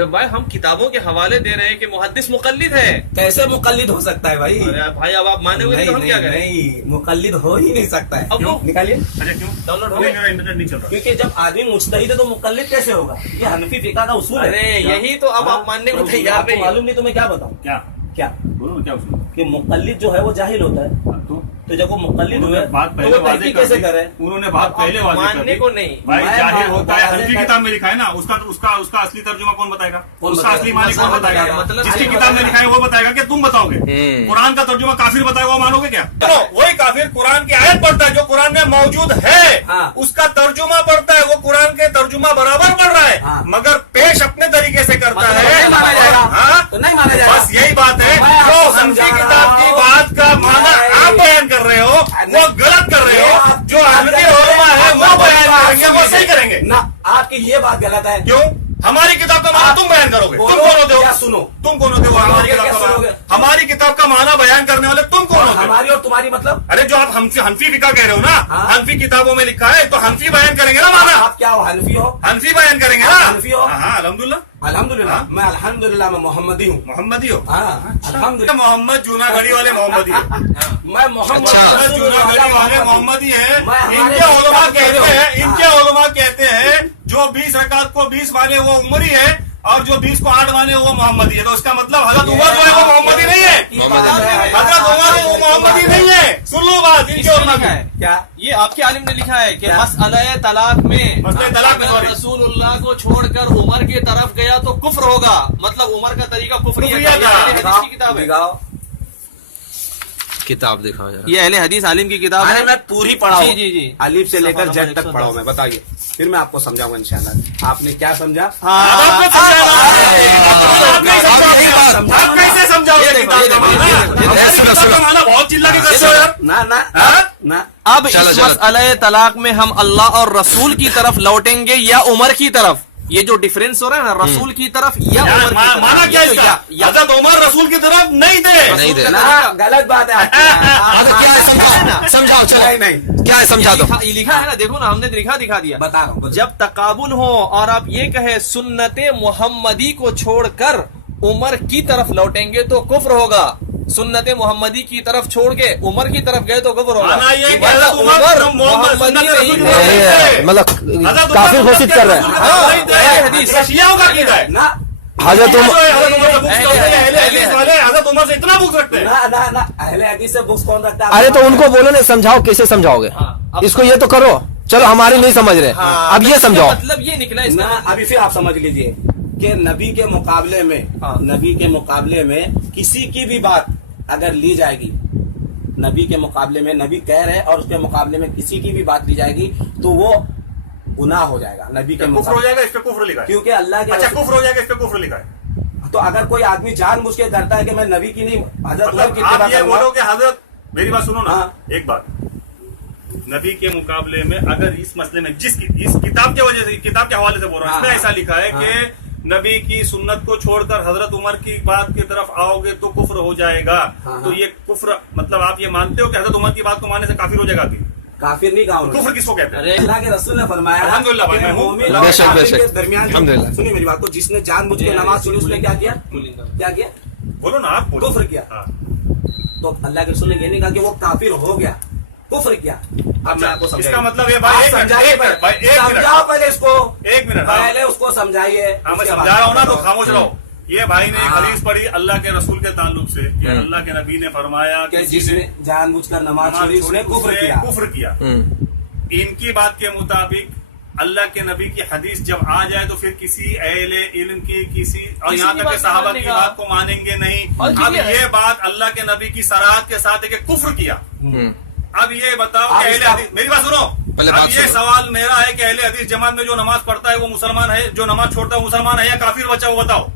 भाई हम किताबों के हवाले दे रहे हैं कि मुहद्दिस मुकल्लिद है। कैसे मुकल्लिद हो सकता है भाई? अरे भाई अब आप मानोगे नहीं तो हम क्या नहीं करें? नहीं, मुकल्लिद हो ही नहीं सकता है। अब वो निकालिए। अच्छा क्यों? डाउनलोड हो नहीं, गया? मेरा इंटरनेट नहीं चल रहा। क्योंकि जब आदमी मुजतहिद है तो मुकल्लिद कैसे होगा? ये हनफी फिका का उसूल है। अरे यही तो अब आप मानने को तैयार आपको नहीं। मालूम नहीं तो मैं क्या बताऊं? क्या बोलो ना, क्या उसमें? कि मुकल्लिद जो है वो जाहिल होता है। तो जब वो मुकल्लिद हुए बात तो पहले वो वाज़ेह तहकीक कर कैसे दी। करे? उन्होंने बात पहले वाज़ेह कर मानने दी। को नहीं। भाई मैं जाहिर होता है, वाज़ेह हनफी कर- किताब में लिखा है ना, उसका असली तर्जुमा कौन बताएगा? कौन उसका बताएगा? असली मानी कौन मतलब बताएगा? मतलब जिसकी नहीं किताब में बताएगा। लिखा है वो बताएगा कि तुम बताओगे? कुरान का तर्जुमा काफिर बताएगा, वो मानोगे क्या? वही काफिर कुरान की आयत पढ़ता है जो कुरान में मौजूद है, हाँ। उसका तर्जुमा पढ़ता है, वो कुरान के तर्जुमा बराबर पढ़ रहा है, हाँ। मगर पेश अपने तरीके से करता मतलब है। नहीं माना जाएगा। हाँ? तो नहीं माना जाएगा। बस यही बात है, मैं जो आपको हनफी समझा किताब रहा की हूँ। बात का माना आप बयान कर रहे हो, ये बात गलत है। क्यों? हमारी किताब का माना तुम बयान करोगे? तुम कौन होते हो? क्या सुनो, तुम कौन होते हो? हमारी किताब का माना, हमारी किताब का माना बयान करने वाले तुम कौन होते हो? हमारी और तुम्हारी मतलब? अरे जो आप हनफी फिका कह रहे हो ना, हाँ। हनफी किताबों में लिखा है, तो हनफी बयान करेंगे ना माना। आप क्या हो, हनफी हो? हनफी बयान करेंगे ना। हनफी हो? हाँ, अल्हम्दुलिल्लाह। अल्हम्दुलिल्लाह, हाँ। मैं अल्हम्दुलिल्लाह मैं मोहम्मदी हूँ। मोहम्मदी हो? हाँ, अल्हम्दुलिल्लाह। मोहम्मद जूनागढ़ी वाले मोहम्मदी है। मैं मोहम्मद मोहम्मद जूनागढ़ी वाले मोहम्मदी है। मैं हमारे इनके उलमा देश का कहते हैं, हाँ। इनके उलमा कहते हैं जो 20 रकात को 20 माने वो उमरी है, और जो 20 को 8 माने वो मोहम्मदी है। तो इसका मतलब हजरत उमर जो है वो मोहम्मदी नहीं है। हजरत उमर वो मोहम्मदी नहीं है। सुन लो बात इनके उलमा की। क्या? ये आपके आलिम ने लिखा है कि मसअला तलाक में मसले तलाक में अगर सॉरी। रसूलुल्लाह को छोड़कर उमर की तरफ गया तो कुफ्र होगा, मतलब उमर का तरीका कुफ्रिया कुफ्रिया है। था। ये अहले हदीस की किताब है। दिखाओ। किताब दिखाओ जरा। ये अहले हदीस आलिम की किताब अरे है। मैं पूरी पढ़ाऊँ। जी, जी, जी। अलीफ से लेकर सफा जेड नंबर तक पढ़ाऊँ मैं, बताइए, फिर मैं आपको समझाऊंगा इंशाल्लाह। आपने क्या समझा? आप कैसे समझाओगे किताब का माना? हमारी किताब का माना बहुत चिल्ला के करते हो यार। ना ना हाँ? ना, अब इस मसअला तलाक में हम अल्लाह और रसूल की तरफ लौटेंगे या उमर की तरफ? ये जो डिफरेंस हो रहा है ना, रसूल की तरफ या यार, उमर की तरफ, माना क्या ये तो इसका? हजरत उमर रसूल की तरफ नहीं थे। नहीं दे ना, गलत बात है। क्या है समझाओ, समझाओ चलो। नहीं, क्या है समझा दो। ये लिखा है ना, देखो ना, हमने लिखा दिखा दिया। बता रहा हूँ। जब तकाबुल हो और आप ये कहे सुन्नत मोहम्मदी को छोड़कर उमर की तरफ लौटेंगे तो कुफ्र होगा, सुन्नत मोहम्मदी की तरफ छोड़ के उमर की तरफ गए तो कुफ्र होगा। माना ये कि वरना हजरत उमर मोहम्मदी नहीं थे। नहीं है, मतलब काफी घोषित कर रहे हैं। हाँ, हदीस। शियाओं का कीदा है। ना हजरत हजरत उमर से इतना बुक रखते हैं। ना ना ना, अहले हदीस से बुक्स कौन रखता है? अरे तो उनको बोलो ना, समझाओ, कैसे समझाओगे? इसको ये तो करो, चलो हमारी नहीं समझ रहे, अब ये समझाओ। मतलब ये निकला ना, इसका। अभी फिर आप समझ लीजिए कि नबी के मुकाबले में, नबी के मुकाबले में किसी की भी बात अगर ली जाएगी, नबी के मुकाबले में, नबी कह रहे और उसके मुकाबले में किसी की भी बात ली जाएगी तो वो गुनाह हो जाएगा नबी के कुफ्र हो मुकाबले, जाएगा, इस पे कुफ्र लिखा है। क्योंकि अल्लाह के अच्छा, रसूल- कुफ्र हो जाएगा, इस पे कुफ्र लिखा है। तो अगर कोई आदमी जानबूझ के करता है कि मैं नबी की नहीं हजरत उमर की मतलब इत्तिबा आप ये करूंगा, बोलो कि हजरत, मेरी बात सुनो ना, हाँ। एक बात, नबी के मुकाबले में अगर इस मसले में इस किताब की वजह से, किताब के हवाले से बोल रहा हूँ, इसमें हाँ, ऐसा लिखा है कि नबी की सुन्नत को छोड़कर हजरत उमर की बात की तरफ आओगे तो कुफ्र हो जाएगा। हाँ, तो ये कुफ्र, मतलब आप ये मानते हो कि हजरत उमर की बात को मानने से काफिर हो जाएगा आदमी? काफिर नहीं कहा उन्होंने। कुफ्र किसको कहते हैं? अल्लाह के रसूल ने फरमाया अल्हम्दुलिल्लाह भाई, कि मैं हूँ। मोमिन और बेशक, काफिर बेशक। के दरमियान, अल्हम्दुलिल्लाह। सुनिए मेरी बात को, जिसने जानबूझ के नमाज छोड़ी उसने क्या किया? क्या किया? बोलो ना, आप बोलो। कुफ्र किया। हाँ। तो अल्लाह के रसूल ने ये नहीं कहा कि वो काफिर हो गया, कुफ्र किया। अब मैं आपको इसका समझाऊं। मतलब ये भाई, आप एक मिनट, समझाइए एक मिनट, भाई, पहले, एक मिनट। समझाओ पहले इसको, एक मिनट, हाँ। पहले उसको समझाइए। हाँ, मैं उसके समझा बाद रहा हूँ ना, तो बताओ। खामोश रहो। ये भाई ने एक हाँ। हदीस पढ़ी अल्लाह के रसूल के ताल्लुक से कि अल्लाह के नबी ने फरमाया कि कि जिसने जानबूझकर नमाज छोड़ी उसने कुफ्र किया। कुफ्र किया। इनकी बात के मुताबिक अल्लाह के नबी की हदीस जब आ जाए तो फिर किसी अहले इल्म की किसी और किसी यहाँ की तक बात के सहाबा नहीं की मानेगा। बात को मानेंगे नहीं। और अब ठीक है। ये बात अल्लाह के नबी की सराहत के साथ है कि कुफ्र किया। अब ये बताओ आप कि अहले इसका- हदीस, मेरी बात सुनो, पहले अब बात ये सुनो। सवाल मेरा है कि अहले हदीस जमात में जो नमाज पढ़ता है वो मुसलमान है, जो नमाज छोड़ता है वो मुसलमान है या काफिर बच्चा, वो बताओ।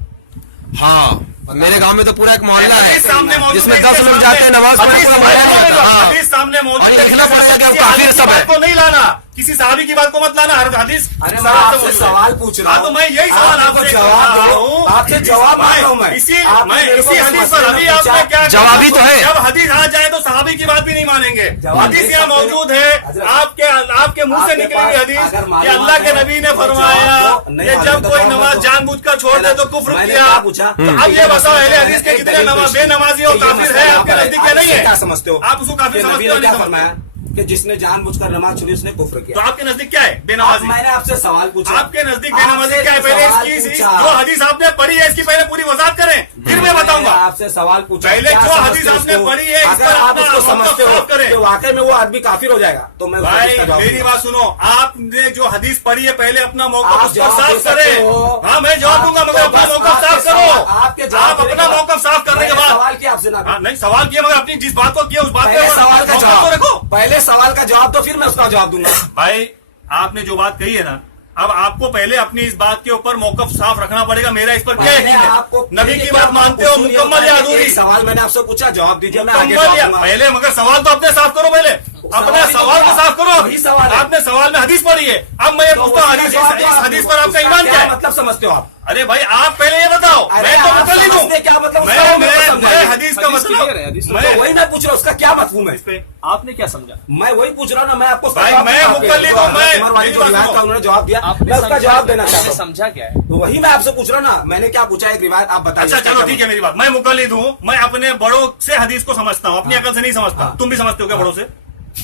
हाँ, मेरे गांव में तो पूरा एक मोहल्ला है हदीस सामने मौजूद जिसमें है, 10 इसके लोग जाते हैं नमाज पढ़ने हदीस पूरा मोहल्ला जाता है। हाँ। हदीस सामने मौजूद और है, देखना पड़ेगा कि किसी काफिर हदीस सब की है। बात को नहीं लाना, किसी साहबी की बात को मत लाना, हर हदीस अरे मैं सराहत से आपसे मौजूद है। सवाल पूछ रहा हाँ, हूँ। तो मैं यही सवाल आपको आपसे जवाब कर रहा दो। हूँ। आपसे जवाब मांग रहा हूँ मैं। इसी आपने मैं मेरे को इसी इस हदीस मसले पर में अभी पूछा। आपने क्या जवाबी तो है। जब हदीस आ जाए तो साहबी की बात भी नहीं मानेंगे। जवाब हदीस दे यहाँ सकते हो। मौजूद है, हजरत, आपके मुंह से आपके निकली हुई पास हदीस अगर कि मालूम अल्लाह के है, नबी ने तो फरमाया जवाब दो। नहीं कि मालूम जब तो कोई कौन नमाज बताओ? जानबूझकर छोड़ दे तो कुफ्र मैंने किया। क्या पूछा? अब ये बताओ अहले हदीस के कितने बेनमाजी और काफिर है आपके नजदीक या नहीं है? क्या समझते हो? आप उसको काफिर कि नबी समझते ने हो क्या नहीं फरमाया समझते? कि जिसने जानबूझकर नमाज छोड़ी उसने कुफ्र तो किया। आपके नजदीक क्या है अब बेनमाजी? मैंने आपसे सवाल पूछा। आपके नजदीक बेनमाजी क्या है? आपसे पहले सवाल इसकी पूछा। जो हदीस आपने पढ़ी है इसकी पहले पूरी वजाहत करें, फिर मैं बताऊंगा। आपसे सवाल पूछा। पहले क्या जो समझते हदीस हो आपने उसको? पढ़ी है, इस अगर पर आप अपना उसको समझते हो साफ करें। कि वाकई में वो आदमी काफिर हो जाएगा तो मैं भाई उसका जवाब मेरी दूंगा। बात सुनो, आपने जो हदीस पढ़ी है पहले अपना मौका आप उस पर जवाब दे साफ सकते करें। हो। हाँ, मैं जवाब दूंगा, मगर अपना बस मौका आपके साफ करो। सवाल- आपके जवाब आप देने अपना के बाद- मौका साफ करने के मैंने बाद सवाल किया आपसे ना। हाँ, नहीं सवाल किया, मगर अपनी जिस बात को किया उस बात पहले पे सवाल का मौका तो रखो। जवाब, पहले सवाल का जवाब तो फिर मैं उसका जवाब दूंगा। भाई आपने जो बात कही है ना, अब आपको पहले अपनी इस बात के ऊपर मौकफ साफ रखना पड़ेगा, मेरा इस पर क्या पहले यकीन आपको है? नबी की बात मानते हो सुनिए, मुकम्मल या पहले अधूरी? एक सवाल मैंने आपसे पूछा, जवाब दीजिए, मैं आगे मुकम्मल या बताऊंगा। पहले, मगर सवाल तो अपने साफ करो पहले, अपना सवाल तो साफ करो। वही सवाल है। आपने सवाल में हदीस पढ़ी है, अब मैं ये तो पूछता हूँ उसका हदीस, जवाब दो इस आप। हदीस पर आपका उसका ईमान क्या है? मतलब समझते हो आप? अरे भाई आप पहले ये बताओ, अरे मैं तो आप मुकल्लिद हूँ, समझते क्या मतलब? उसका मैं मतलब समझाइए। मैं हदीस का हदीस clear है, मतलब हदीस तो मैं वही मैं पूछ रहा हूँ, उसका क्या मफहूम है? इस पे आपने क्या समझा? मैं वही पूछ रहा हूँ ना, मैं आपको भाई, जवाब मैं देता हूँ। मुकल्लिद हूँ, मैं- उमर वाली जो मेरी बात रिवायत सुनो। का उन्होंने जवाब दिया, आपने मैं उसका समझा जवाब क्या? देना चाहता आपने हूँ। समझा क्या है? तो वही मैं आपसे पूछ रहा हूँ ना, मैंने क्या पूछा, एक रिवायत आप बताइए। अच्छा चलो ठीक है, मेरी बात, मैं मुकल्लिद हूँ, मैं अपने बड़ों से हदीस को समझता हूँ, अपनी अकल से नहीं समझता। हाँ। तुम भी समझते हो क्या बड़ों से?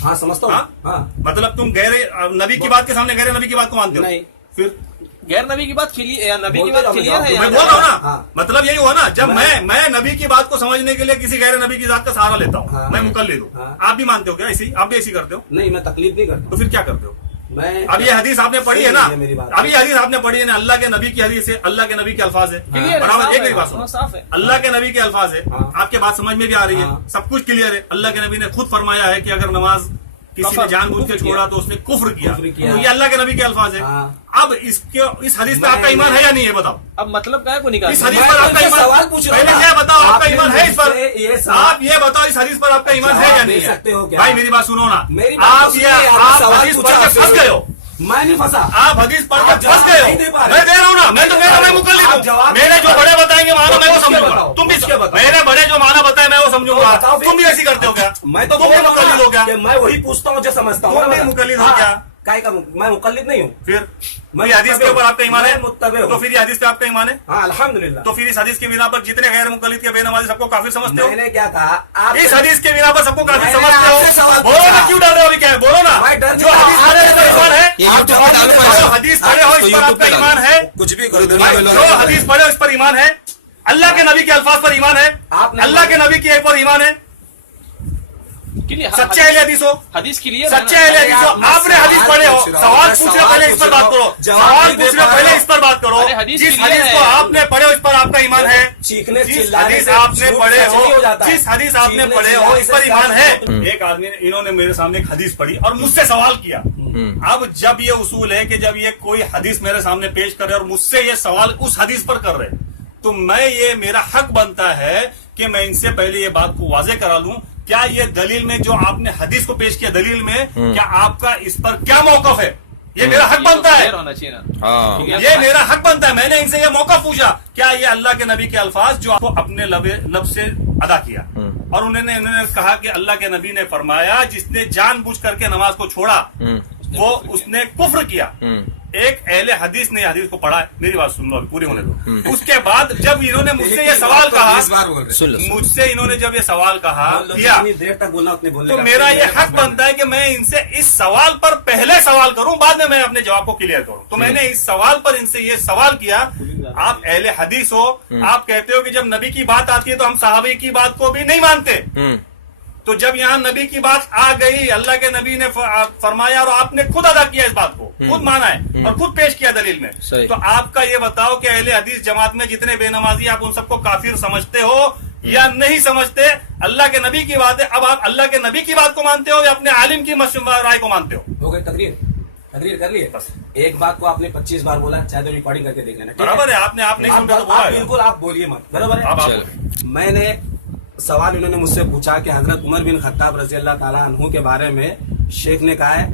हाँ समझता हूँ। हाँ? हाँ मतलब तुम गहरे नबी की बात के सामने गहरे नबी की बात को मानते हो? नहीं। फिर गैर नबी की बात क्लियर, नबी की बोलते बात जाओ, क्लियर है मैं मैं यहाँ बोल रहा हूँ ना, हाँ। मतलब यही हुआ ना, जब मैं नबी की बात को समझने के लिए किसी गैर नबी की जात का सहारा लेता हूँ, हाँ। मैं मुकल्लिद हूँ। हाँ। आप भी मानते हो क्या ऐसी? आप भी ऐसी करते हो? नहीं, मैं तकलीफ नहीं करता। तो फिर क्या करते हो? मैं अब ये हदीस आपने पढ़ी है ना, ये मेरी बात। अब ये हदीस आपने पढ़ी है ना, अल्लाह के नबी की हदीस है, अल्लाह के नबी के अल्फाज है, क्लियर है, बराबर? साफ एक है, मेरी बात सुनो, साफ है। अल्लाह के नबी के अल्फाज है, हाँ। आपके बात समझ में भी आ रही है, हाँ। सब कुछ क्लियर है। अल्लाह के नबी ने खुद फरमाया है कि अगर नमाज किसी ने कफर, जानबूझ के कुफ्र छोड़ा किया। तो उसने कुफ्र किया। कुफ्र किया। तो ये अल्लाह के नबी के अल्फाज है। हाँ। अब इस हदीस पे आपका ईमान है या नहीं है बताओ? अब मतलब क्या है को निकाल? इस हदीस मैं पर आपका तुमसे ईमान, सवाल पूछ रहा हूँ पहले ना। ये बताओ आपका आपने ईमान है इस पर? मुझसे ये सवाल- आप ये बताओ इस हदीस पर आपका ईमान है या जवाब नहीं दे है? सकते हो क्या? भाई मेरी बात सुनो ना, मेरी बात आप तो ये सुनिए, आपने आप सवाल हदीस पूछा पढ़ के आपसे। फंस गए हो। मैं नहीं फंसा। आप हदीस पढ़ आप के फंस जवाब गए नहीं हो। दे पा रहे। मैं दे रहा हूँ ना, मैं तो कह रहा हूँ मैं मुकल्लिद आप हूँ। जवाब मेरे जो बड़े बताएंगे माना मैं वो उसके समझूंगा, बताओ, तुम भी उसके बताओ। मेरे बड़े जो माना बताए मैं वो समझूंगा, बताओ फिर। तुम भी ऐसी करते हो क्या? मैं तो तुम भी मुकल्लिद हो क्या? कि मैं वही पूछता हूँ जो समझता हूँ। तुम भी मुकल्लिद हो क्या? काय का मैं मुकल्लिद नहीं हूँ। फिर ये हदीस के ऊपर आपका ईमान है? मैं मुत्तबे हूँ। तो फिर ये हदीस पे आपका ईमान है? हाँ अल्हम्दुलिल्लाह। तो फिर इस हदीस के बिना पर जितने गैर मुकल्लिद के बेनमाजी सबको काफिर समझते हो? मैंने क्या कहा, आप इस हदीस के बिना पर सबको काफिर मैंने समझते आपसे सवाल हो? बोलो ना, पूछा। क्यों डर रहे हो? अभी क्या है, बोलो ना। मैं डर जो नहीं हदीस रहा। पढ़े हैं, इसका ईमान है? ये आप YouTube जो पे डालो पहले। जो हदीस पढ़े हो इस पर आपका ईमान है? कुछ भी भाई, जो हदीस पढ़े हो इस पर ईमान है? अल्लाह के नबी के अल्फाज पर ईमान है? आपने अल्लाह के नबी के पर ईमान है? क्लियर, सच्चे अहले हदीस हो, हदीस क्लियर सच्चे अहले हदीस हो, आपने हदीस पढ़े हो, सवाल पूछ रहे हो, पहले इस पर बात करो, सवाल पूछ रहे हो, पहले इस पर बात करो। अरे हदीस जिस क्लियर हदीस को है। आपने पढ़े हो इस पर आपका ईमान है? चीखने जिस चिल्लाने हदीस से आपने झूठ पढ़े सच नहीं हो, जाता है। जिस हदीस आपने चीखने पढ़े हो चिल्लाने इस पर से ईमान है? सच- एक आदमी ने, इन्होंने मेरे सामने एक हदीस पढ़ी और मुझसे सवाल किया। अब जब ये उसूल है कि जब ये कोई हदीस मेरे सामने पेश कर रहे और मुझसे ये सवाल उस हदीस पर कर रहे, तो मैं ये मेरा हक बनता है कि मैं इनसे पहले ये बात को वाजे करा लूं, क्या ये दलील में जो आपने हदीस को पेश किया दलील में, क्या आपका इस पर क्या मौकफ है? ये मेरा हक बनता है, होना चाहिए ना। हाँ ये मेरा हक बनता है। मैंने इनसे ये मौका पूछा, क्या ये अल्लाह के नबी के अल्फाज जो आपको अपने लब से अदा किया, और उन्होंने कहा कि अल्लाह के नबी ने फरमाया जिसने जानबूझ करके नमाज को छोड़ा वो उसने कुफ्र किया। एक अहले हदीस ने हदीस को पढ़ा है, मेरी बात सुन लो अभी पूरी होने दो। उसके बाद जब इन्होंने मुझसे ये सवाल कहा, सुन लो मुझसे इन्होंने जब ये सवाल कहा किया, जितनी देर तक बोलना उतने बोलने तो का। मेरा ये हक बनता है कि मैं इनसे इस सवाल पर पहले सवाल करूं, बाद में मैं अपने जवाब को क्लियर करूं। तो मैंने इस सवाल पर इनसे ये सवाल किया, आप अहले हदीस हो, आप कहते हो कि जब नबी की बात आती है तो हम सहाबी की बात को भी नहीं मानते, तो जब यहाँ नबी की बात आ गई, अल्लाह के नबी ने फरमाया और आपने खुद अदा किया इस बात को, खुद माना है और खुद पेश किया दलील में, सही। तो आपका ये बताओ कि अहले हदीस जमात में जितने बेनमाजी आप उन सबको काफिर समझते हो या नहीं समझते? अल्लाह के नबी की बात है, अब आप अल्लाह के नबी की बात को मानते हो या अपने आलिम की राय को मानते हो? हो गई तकरीर कर लिए बस। एक बात को आपने 25 बार बोला, चाहे तो रिकॉर्डिंग करके देख लेना, ठीक है? बराबर है, आपने आप नहीं आप समझा तो बोला है। बिल्कुल आप बोलिए मत, बराबर अब है? आप मैंने सवाल इन्होंने मुझसे पूछा कि हजरत उमर बिन खत्ताब रजी अल्लाह ताला अन्हु के बारे में शेख ने कहा है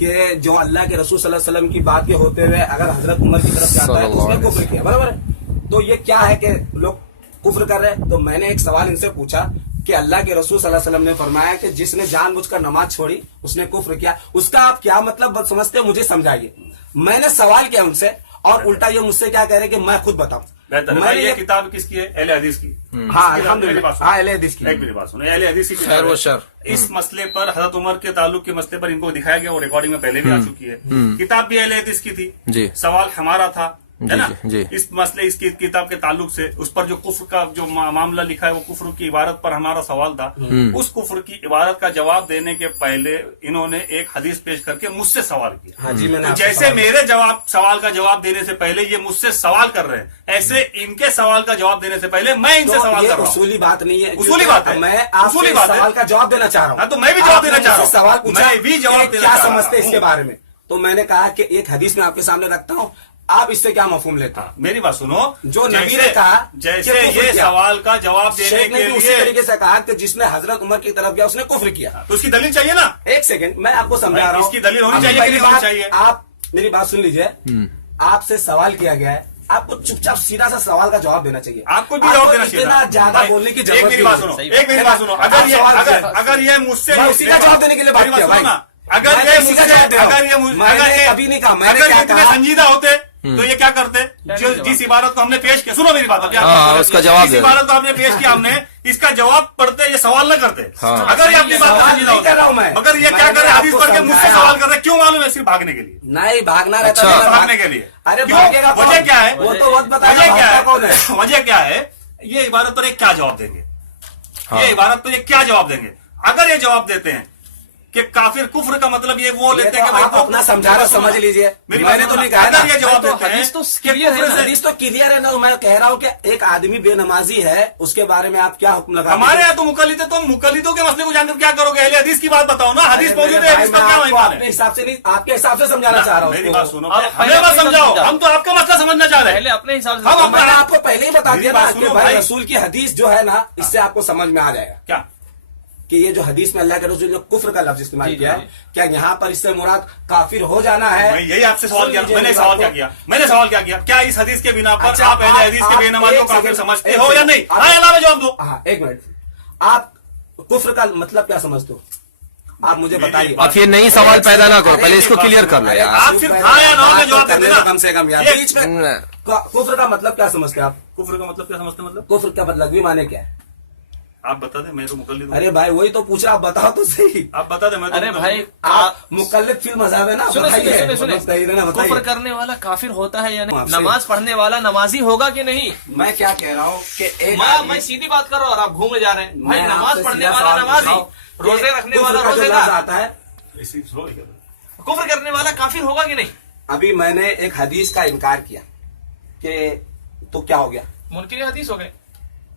कि जो अल्लाह के रसूल सल्लल्लाहु अलैहि वसल्लम की बात के होते हुए अगर हजरत उमर की तरफ जाता है तो उसने कुफ्र किया, बराबर है? तो ये क्या है कि लोग कुफ्र कर रहे हैं? तो मैंने एक सवाल इनसे पूछा कि अल्लाह के रसूल सल्लल्लाहु अलैहि वसल्लम ने फरमाया कि जिसने जानबूझकर नमाज छोड़ी उसने कुफ्र किया, उसका आप क्या मतलब समझते हो मुझे समझाइए। मैंने सवाल किया उनसे और उल्टा ये मुझसे क्या कह रहे कि मैं खुद बताऊं। बेहतर है। मैंने भाई, ये किताब किसकी है? अहले हदीस की। हाँ मेरी अल्हम्दुलिल्लाह, बात सुनो। हाँ अहले हदीस की। एक मेरी बात सुनो, अहले हदीस की किताब खैर व है। शर। इस मसले पर हजरत उमर के ताल्लुक के मसले पर इनको दिखाया गया, वो रिकॉर्डिंग में पहले भी आ चुकी है। किताब भी अहले हदीस की थी, जी। सवाल हमारा था, है ना? जी। इस मसले इस किताब के ताल्लुक से उस पर जो कुफ्र का जो मामला लिखा है वो कुफ्र की इबारत पर हमारा सवाल था। उस कुफ्र की इबारत का जवाब देने के पहले इन्होंने एक हदीस पेश करके मुझसे सवाल किया। हाँ जी, मैंने तो आपसे जैसे सवाल मेरे सवाल का जवाब देने से पहले ये मुझसे सवाल कर रहे हैं, ऐसे इनके सवाल का जवाब देने से पहले मैं इनसे तो सवाल ये कर रहा हूँ। उसूली बात नहीं है, उसूली बात है। मैं आपसे उसूली इस बात है। सवाल का जवाब देना चाह रहा हूँ। हाँ, तो मैं भी जवाब आपने देना चाह रहा मुझसे हूँ। सवाल पूछा मैं भी जवाब कि देना क्या चाह रहा समझते हूँ। इसके बारे में, تو میں نے کہا کہ ایک حدیث میں آپ کے سامنے رکھتا ہوں, آپ اس سے کیا مفہوم لیتے ہیں؟ میری بات سنو, جو نبی نے کہا جیسے کہ کفر یہ کیا. سوال کا جواب دینے شیخ نے کے بھی اسی لیے طریقے سے کہا کہ جس نے حضرت عمر کی طرف گیا اس نے کفر کیا. تو اس کی دلیل چاہیے نا. ایک سیکنڈ میں آپ کو سمجھا رہا ہوں. اس کی دلیل ہونی اب چاہیے کہ پہلی نہیں ہونی بات, چاہیے؟ آپ میری بات سن لیجئے. آپ سے سوال کیا گیا ہے, آپ کو چپ چاپ سیدھا سا سوال کا جواب دینا چاہیے. آپ کو بھی جواب دینا چاہیے. اتنا زیادہ بولنے کی ضرورت میری بات سنو, ایک میری بات سنو, اگر یہ مجھ سے اسی کا جواب دینے کے لیے بات کیا بھائی. اگر یہ کبھی نہیں کہا میں نے کیا اتنے کہا. سنجیدہ ہوتے تو یہ کیا کرتے؟ جس عبارت کو ہم نے پیش کیا, سنو میری بات, اس کا جواب جس عبارت کو ہم نے پیش کیا ہم نے اس کا جواب پڑھتے, یہ سوال نہ کرتے. اگر یہ اپنی بات کو سنجیدہ ہوتے, مگر یہ کیا کر رہے حدیث پڑھ کے مجھ سے سوال کر رہے, کیوں معلوم ہے؟ صرف بھاگنے کے لیے. نہیں بھاگنا رہتا ہے, بھاگنے کے لیے. ارے وجہ کیا ہے؟ وہ تو وقت بتائے وجہ کیا گا کون ہے. ہے؟ وجہ کیا ہے؟ یہ عبارت پر ایک کیا جواب دیں گے؟ یہ عبارت پر یہ کیا جواب دیں گے؟ اگر یہ جواب دیتے ہیں کہ کافر کفر کا مطلب یہ وہ لیتے ہیں کہ آپ اپنا سمجھانا سمجھ لیجئے. میں نے تو نہیں کہا. اگر یہ جواب دیتے ہیں حدیث تو کہ clear ہے کفر نا. سے- حدیث تو کلیئر ہے نا. میں کہہ رہا ہوں کہ ایک آدمی بے نمازی ہے, اس کے بارے میں آپ کیا حکم لگا. ہمارے یہاں تو مقلد ہے, تم مقلدوں کے مسئلے کو جان کر کیا کرو گے؟ اہل حدیث کی بات بتاؤ نا. حدیث موجود ہے, حدیث پر کیا ایمان اپنے ہے؟ حساب سے نہیں, آپ کے حساب سے سمجھانا چاہ رہا ہوں. میری بات سنو, آپ پہلے ہمیں بات اپنی سمجھاؤ, سمجھاؤ. ہم تو آپ کا مسئلہ سمجھنا چاہ رہے ہیں. پہلے اپنے حساب سے ہم میں نے آپ کو پہلے ہی بتا میری دیا بات نا سنو کہ بھائی بھائی. رسول کی حدیث جو ہے نا, اس سے آپ کو سمجھ میں آ جائے گا کیا کہ یہ جو حدیث میں اللہ کے رسول نے کفر کا لفظ استعمال جی، کیا جی. ہے, کیا یہاں پر اس سے مراد کافر ہو جانا ہے. میں یہی آپ سے سوال کیا, سن لیجیے میں نے میری سوال بات کیا کو. کیا, میں نے سوال کیا کیا, کیا اس حدیث کے بنا پر اچھا، آپ اہل حدیث کے بے نمازی کو ایک کافر سیکنڈ، سمجھتے ایک ہو یا سیکنڈ. نہیں؟ آپ- ہاں یا نا میں جواب دو. ہاں ایک منٹ, آپ کفر کا مطلب کیا سمجھتے ہو؟ آپ مجھے بتائیے. اب یہ نئی سوال پیدا نہ کرو, پہلے اس کو کلیئر کر لو یار. آپ صرف ہاں یا نا میں جواب کرنے دیتے دو نا. کم سے کم یار. یہ- بیچ میں کفر کا مطلب کیا سمجھتے ہیں آپ؟ کفر کا مطلب کیا سمجھتے ہیں؟ مطلب کفر کا مطلب بھی مانے کیا ہے؟ آپ بتا دیں, میں تو مقلد ہوں. ارے بھائی وہی تو پوچھ رہا, آپ بتاؤ تو صحیح. آپ بتا دیں, میں تو ارے مقلد بھائی, ہوں. آپ مقلد فی المذہب ہے نا, بتائیے. سنے کفر کرنے والا کافر ہوتا ہے یا نہیں؟ آپ سے- نماز پڑھنے والا نمازی ہوگا کہ نہیں؟ میں کیا کہہ رہا ہوں کہ ایک میں سیدھی بات کر رہا ہوں اور آپ گھومے جا رہے ہیں. بھائی میں آپ نماز سے پڑھنے سیدھا والا سوال نمازی, پوچھ رہا ہوں. روزے رکھنے کفر والا کا جو روزے لفظ دار, آتا ہے, اسی سلو ہی کر رہے ہیں. کفر کرنے والا کافر ہوگا کہ نہیں؟ ابھی میں نے ایک حدیث کا انکار کیا کہ تو کیا ہو گیا؟ منکر حدیث ہو گئے.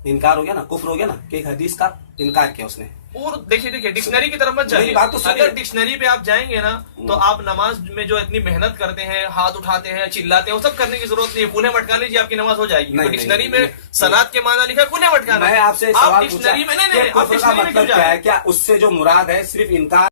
انکار ہو گیا نا, کفر ہو گیا نا, کہ ایک حدیث کا انکار کیا اس نے. اور دیکھیے ڈکشنری کی طرف مت جائیے. میری بات تو سنیے. اگر ڈکشنری پہ آپ جائیں گے نا تو آپ نماز میں جو اتنی محنت کرتے ہیں, ہاتھ اٹھاتے ہیں, چلاتے ہیں, وہ سب کرنے کی ضرورت نہیں ہے. کولے مٹکا لیجیے, آپ کی نماز ہو جائے گی. نہیں، ڈکشنری نہیں، میں نہیں. سلاد کے معنی لکھا ہے کولے مٹکانا. میں آپ سے آپ سوال پوچھا ڈکشنری میں کہ نہیں, آپ کفر کا ڈکشنری میں کیوں مطلب جا کیا رہے ہے, ہیں؟ کیا اس سے جو مراد ہے صرف انکار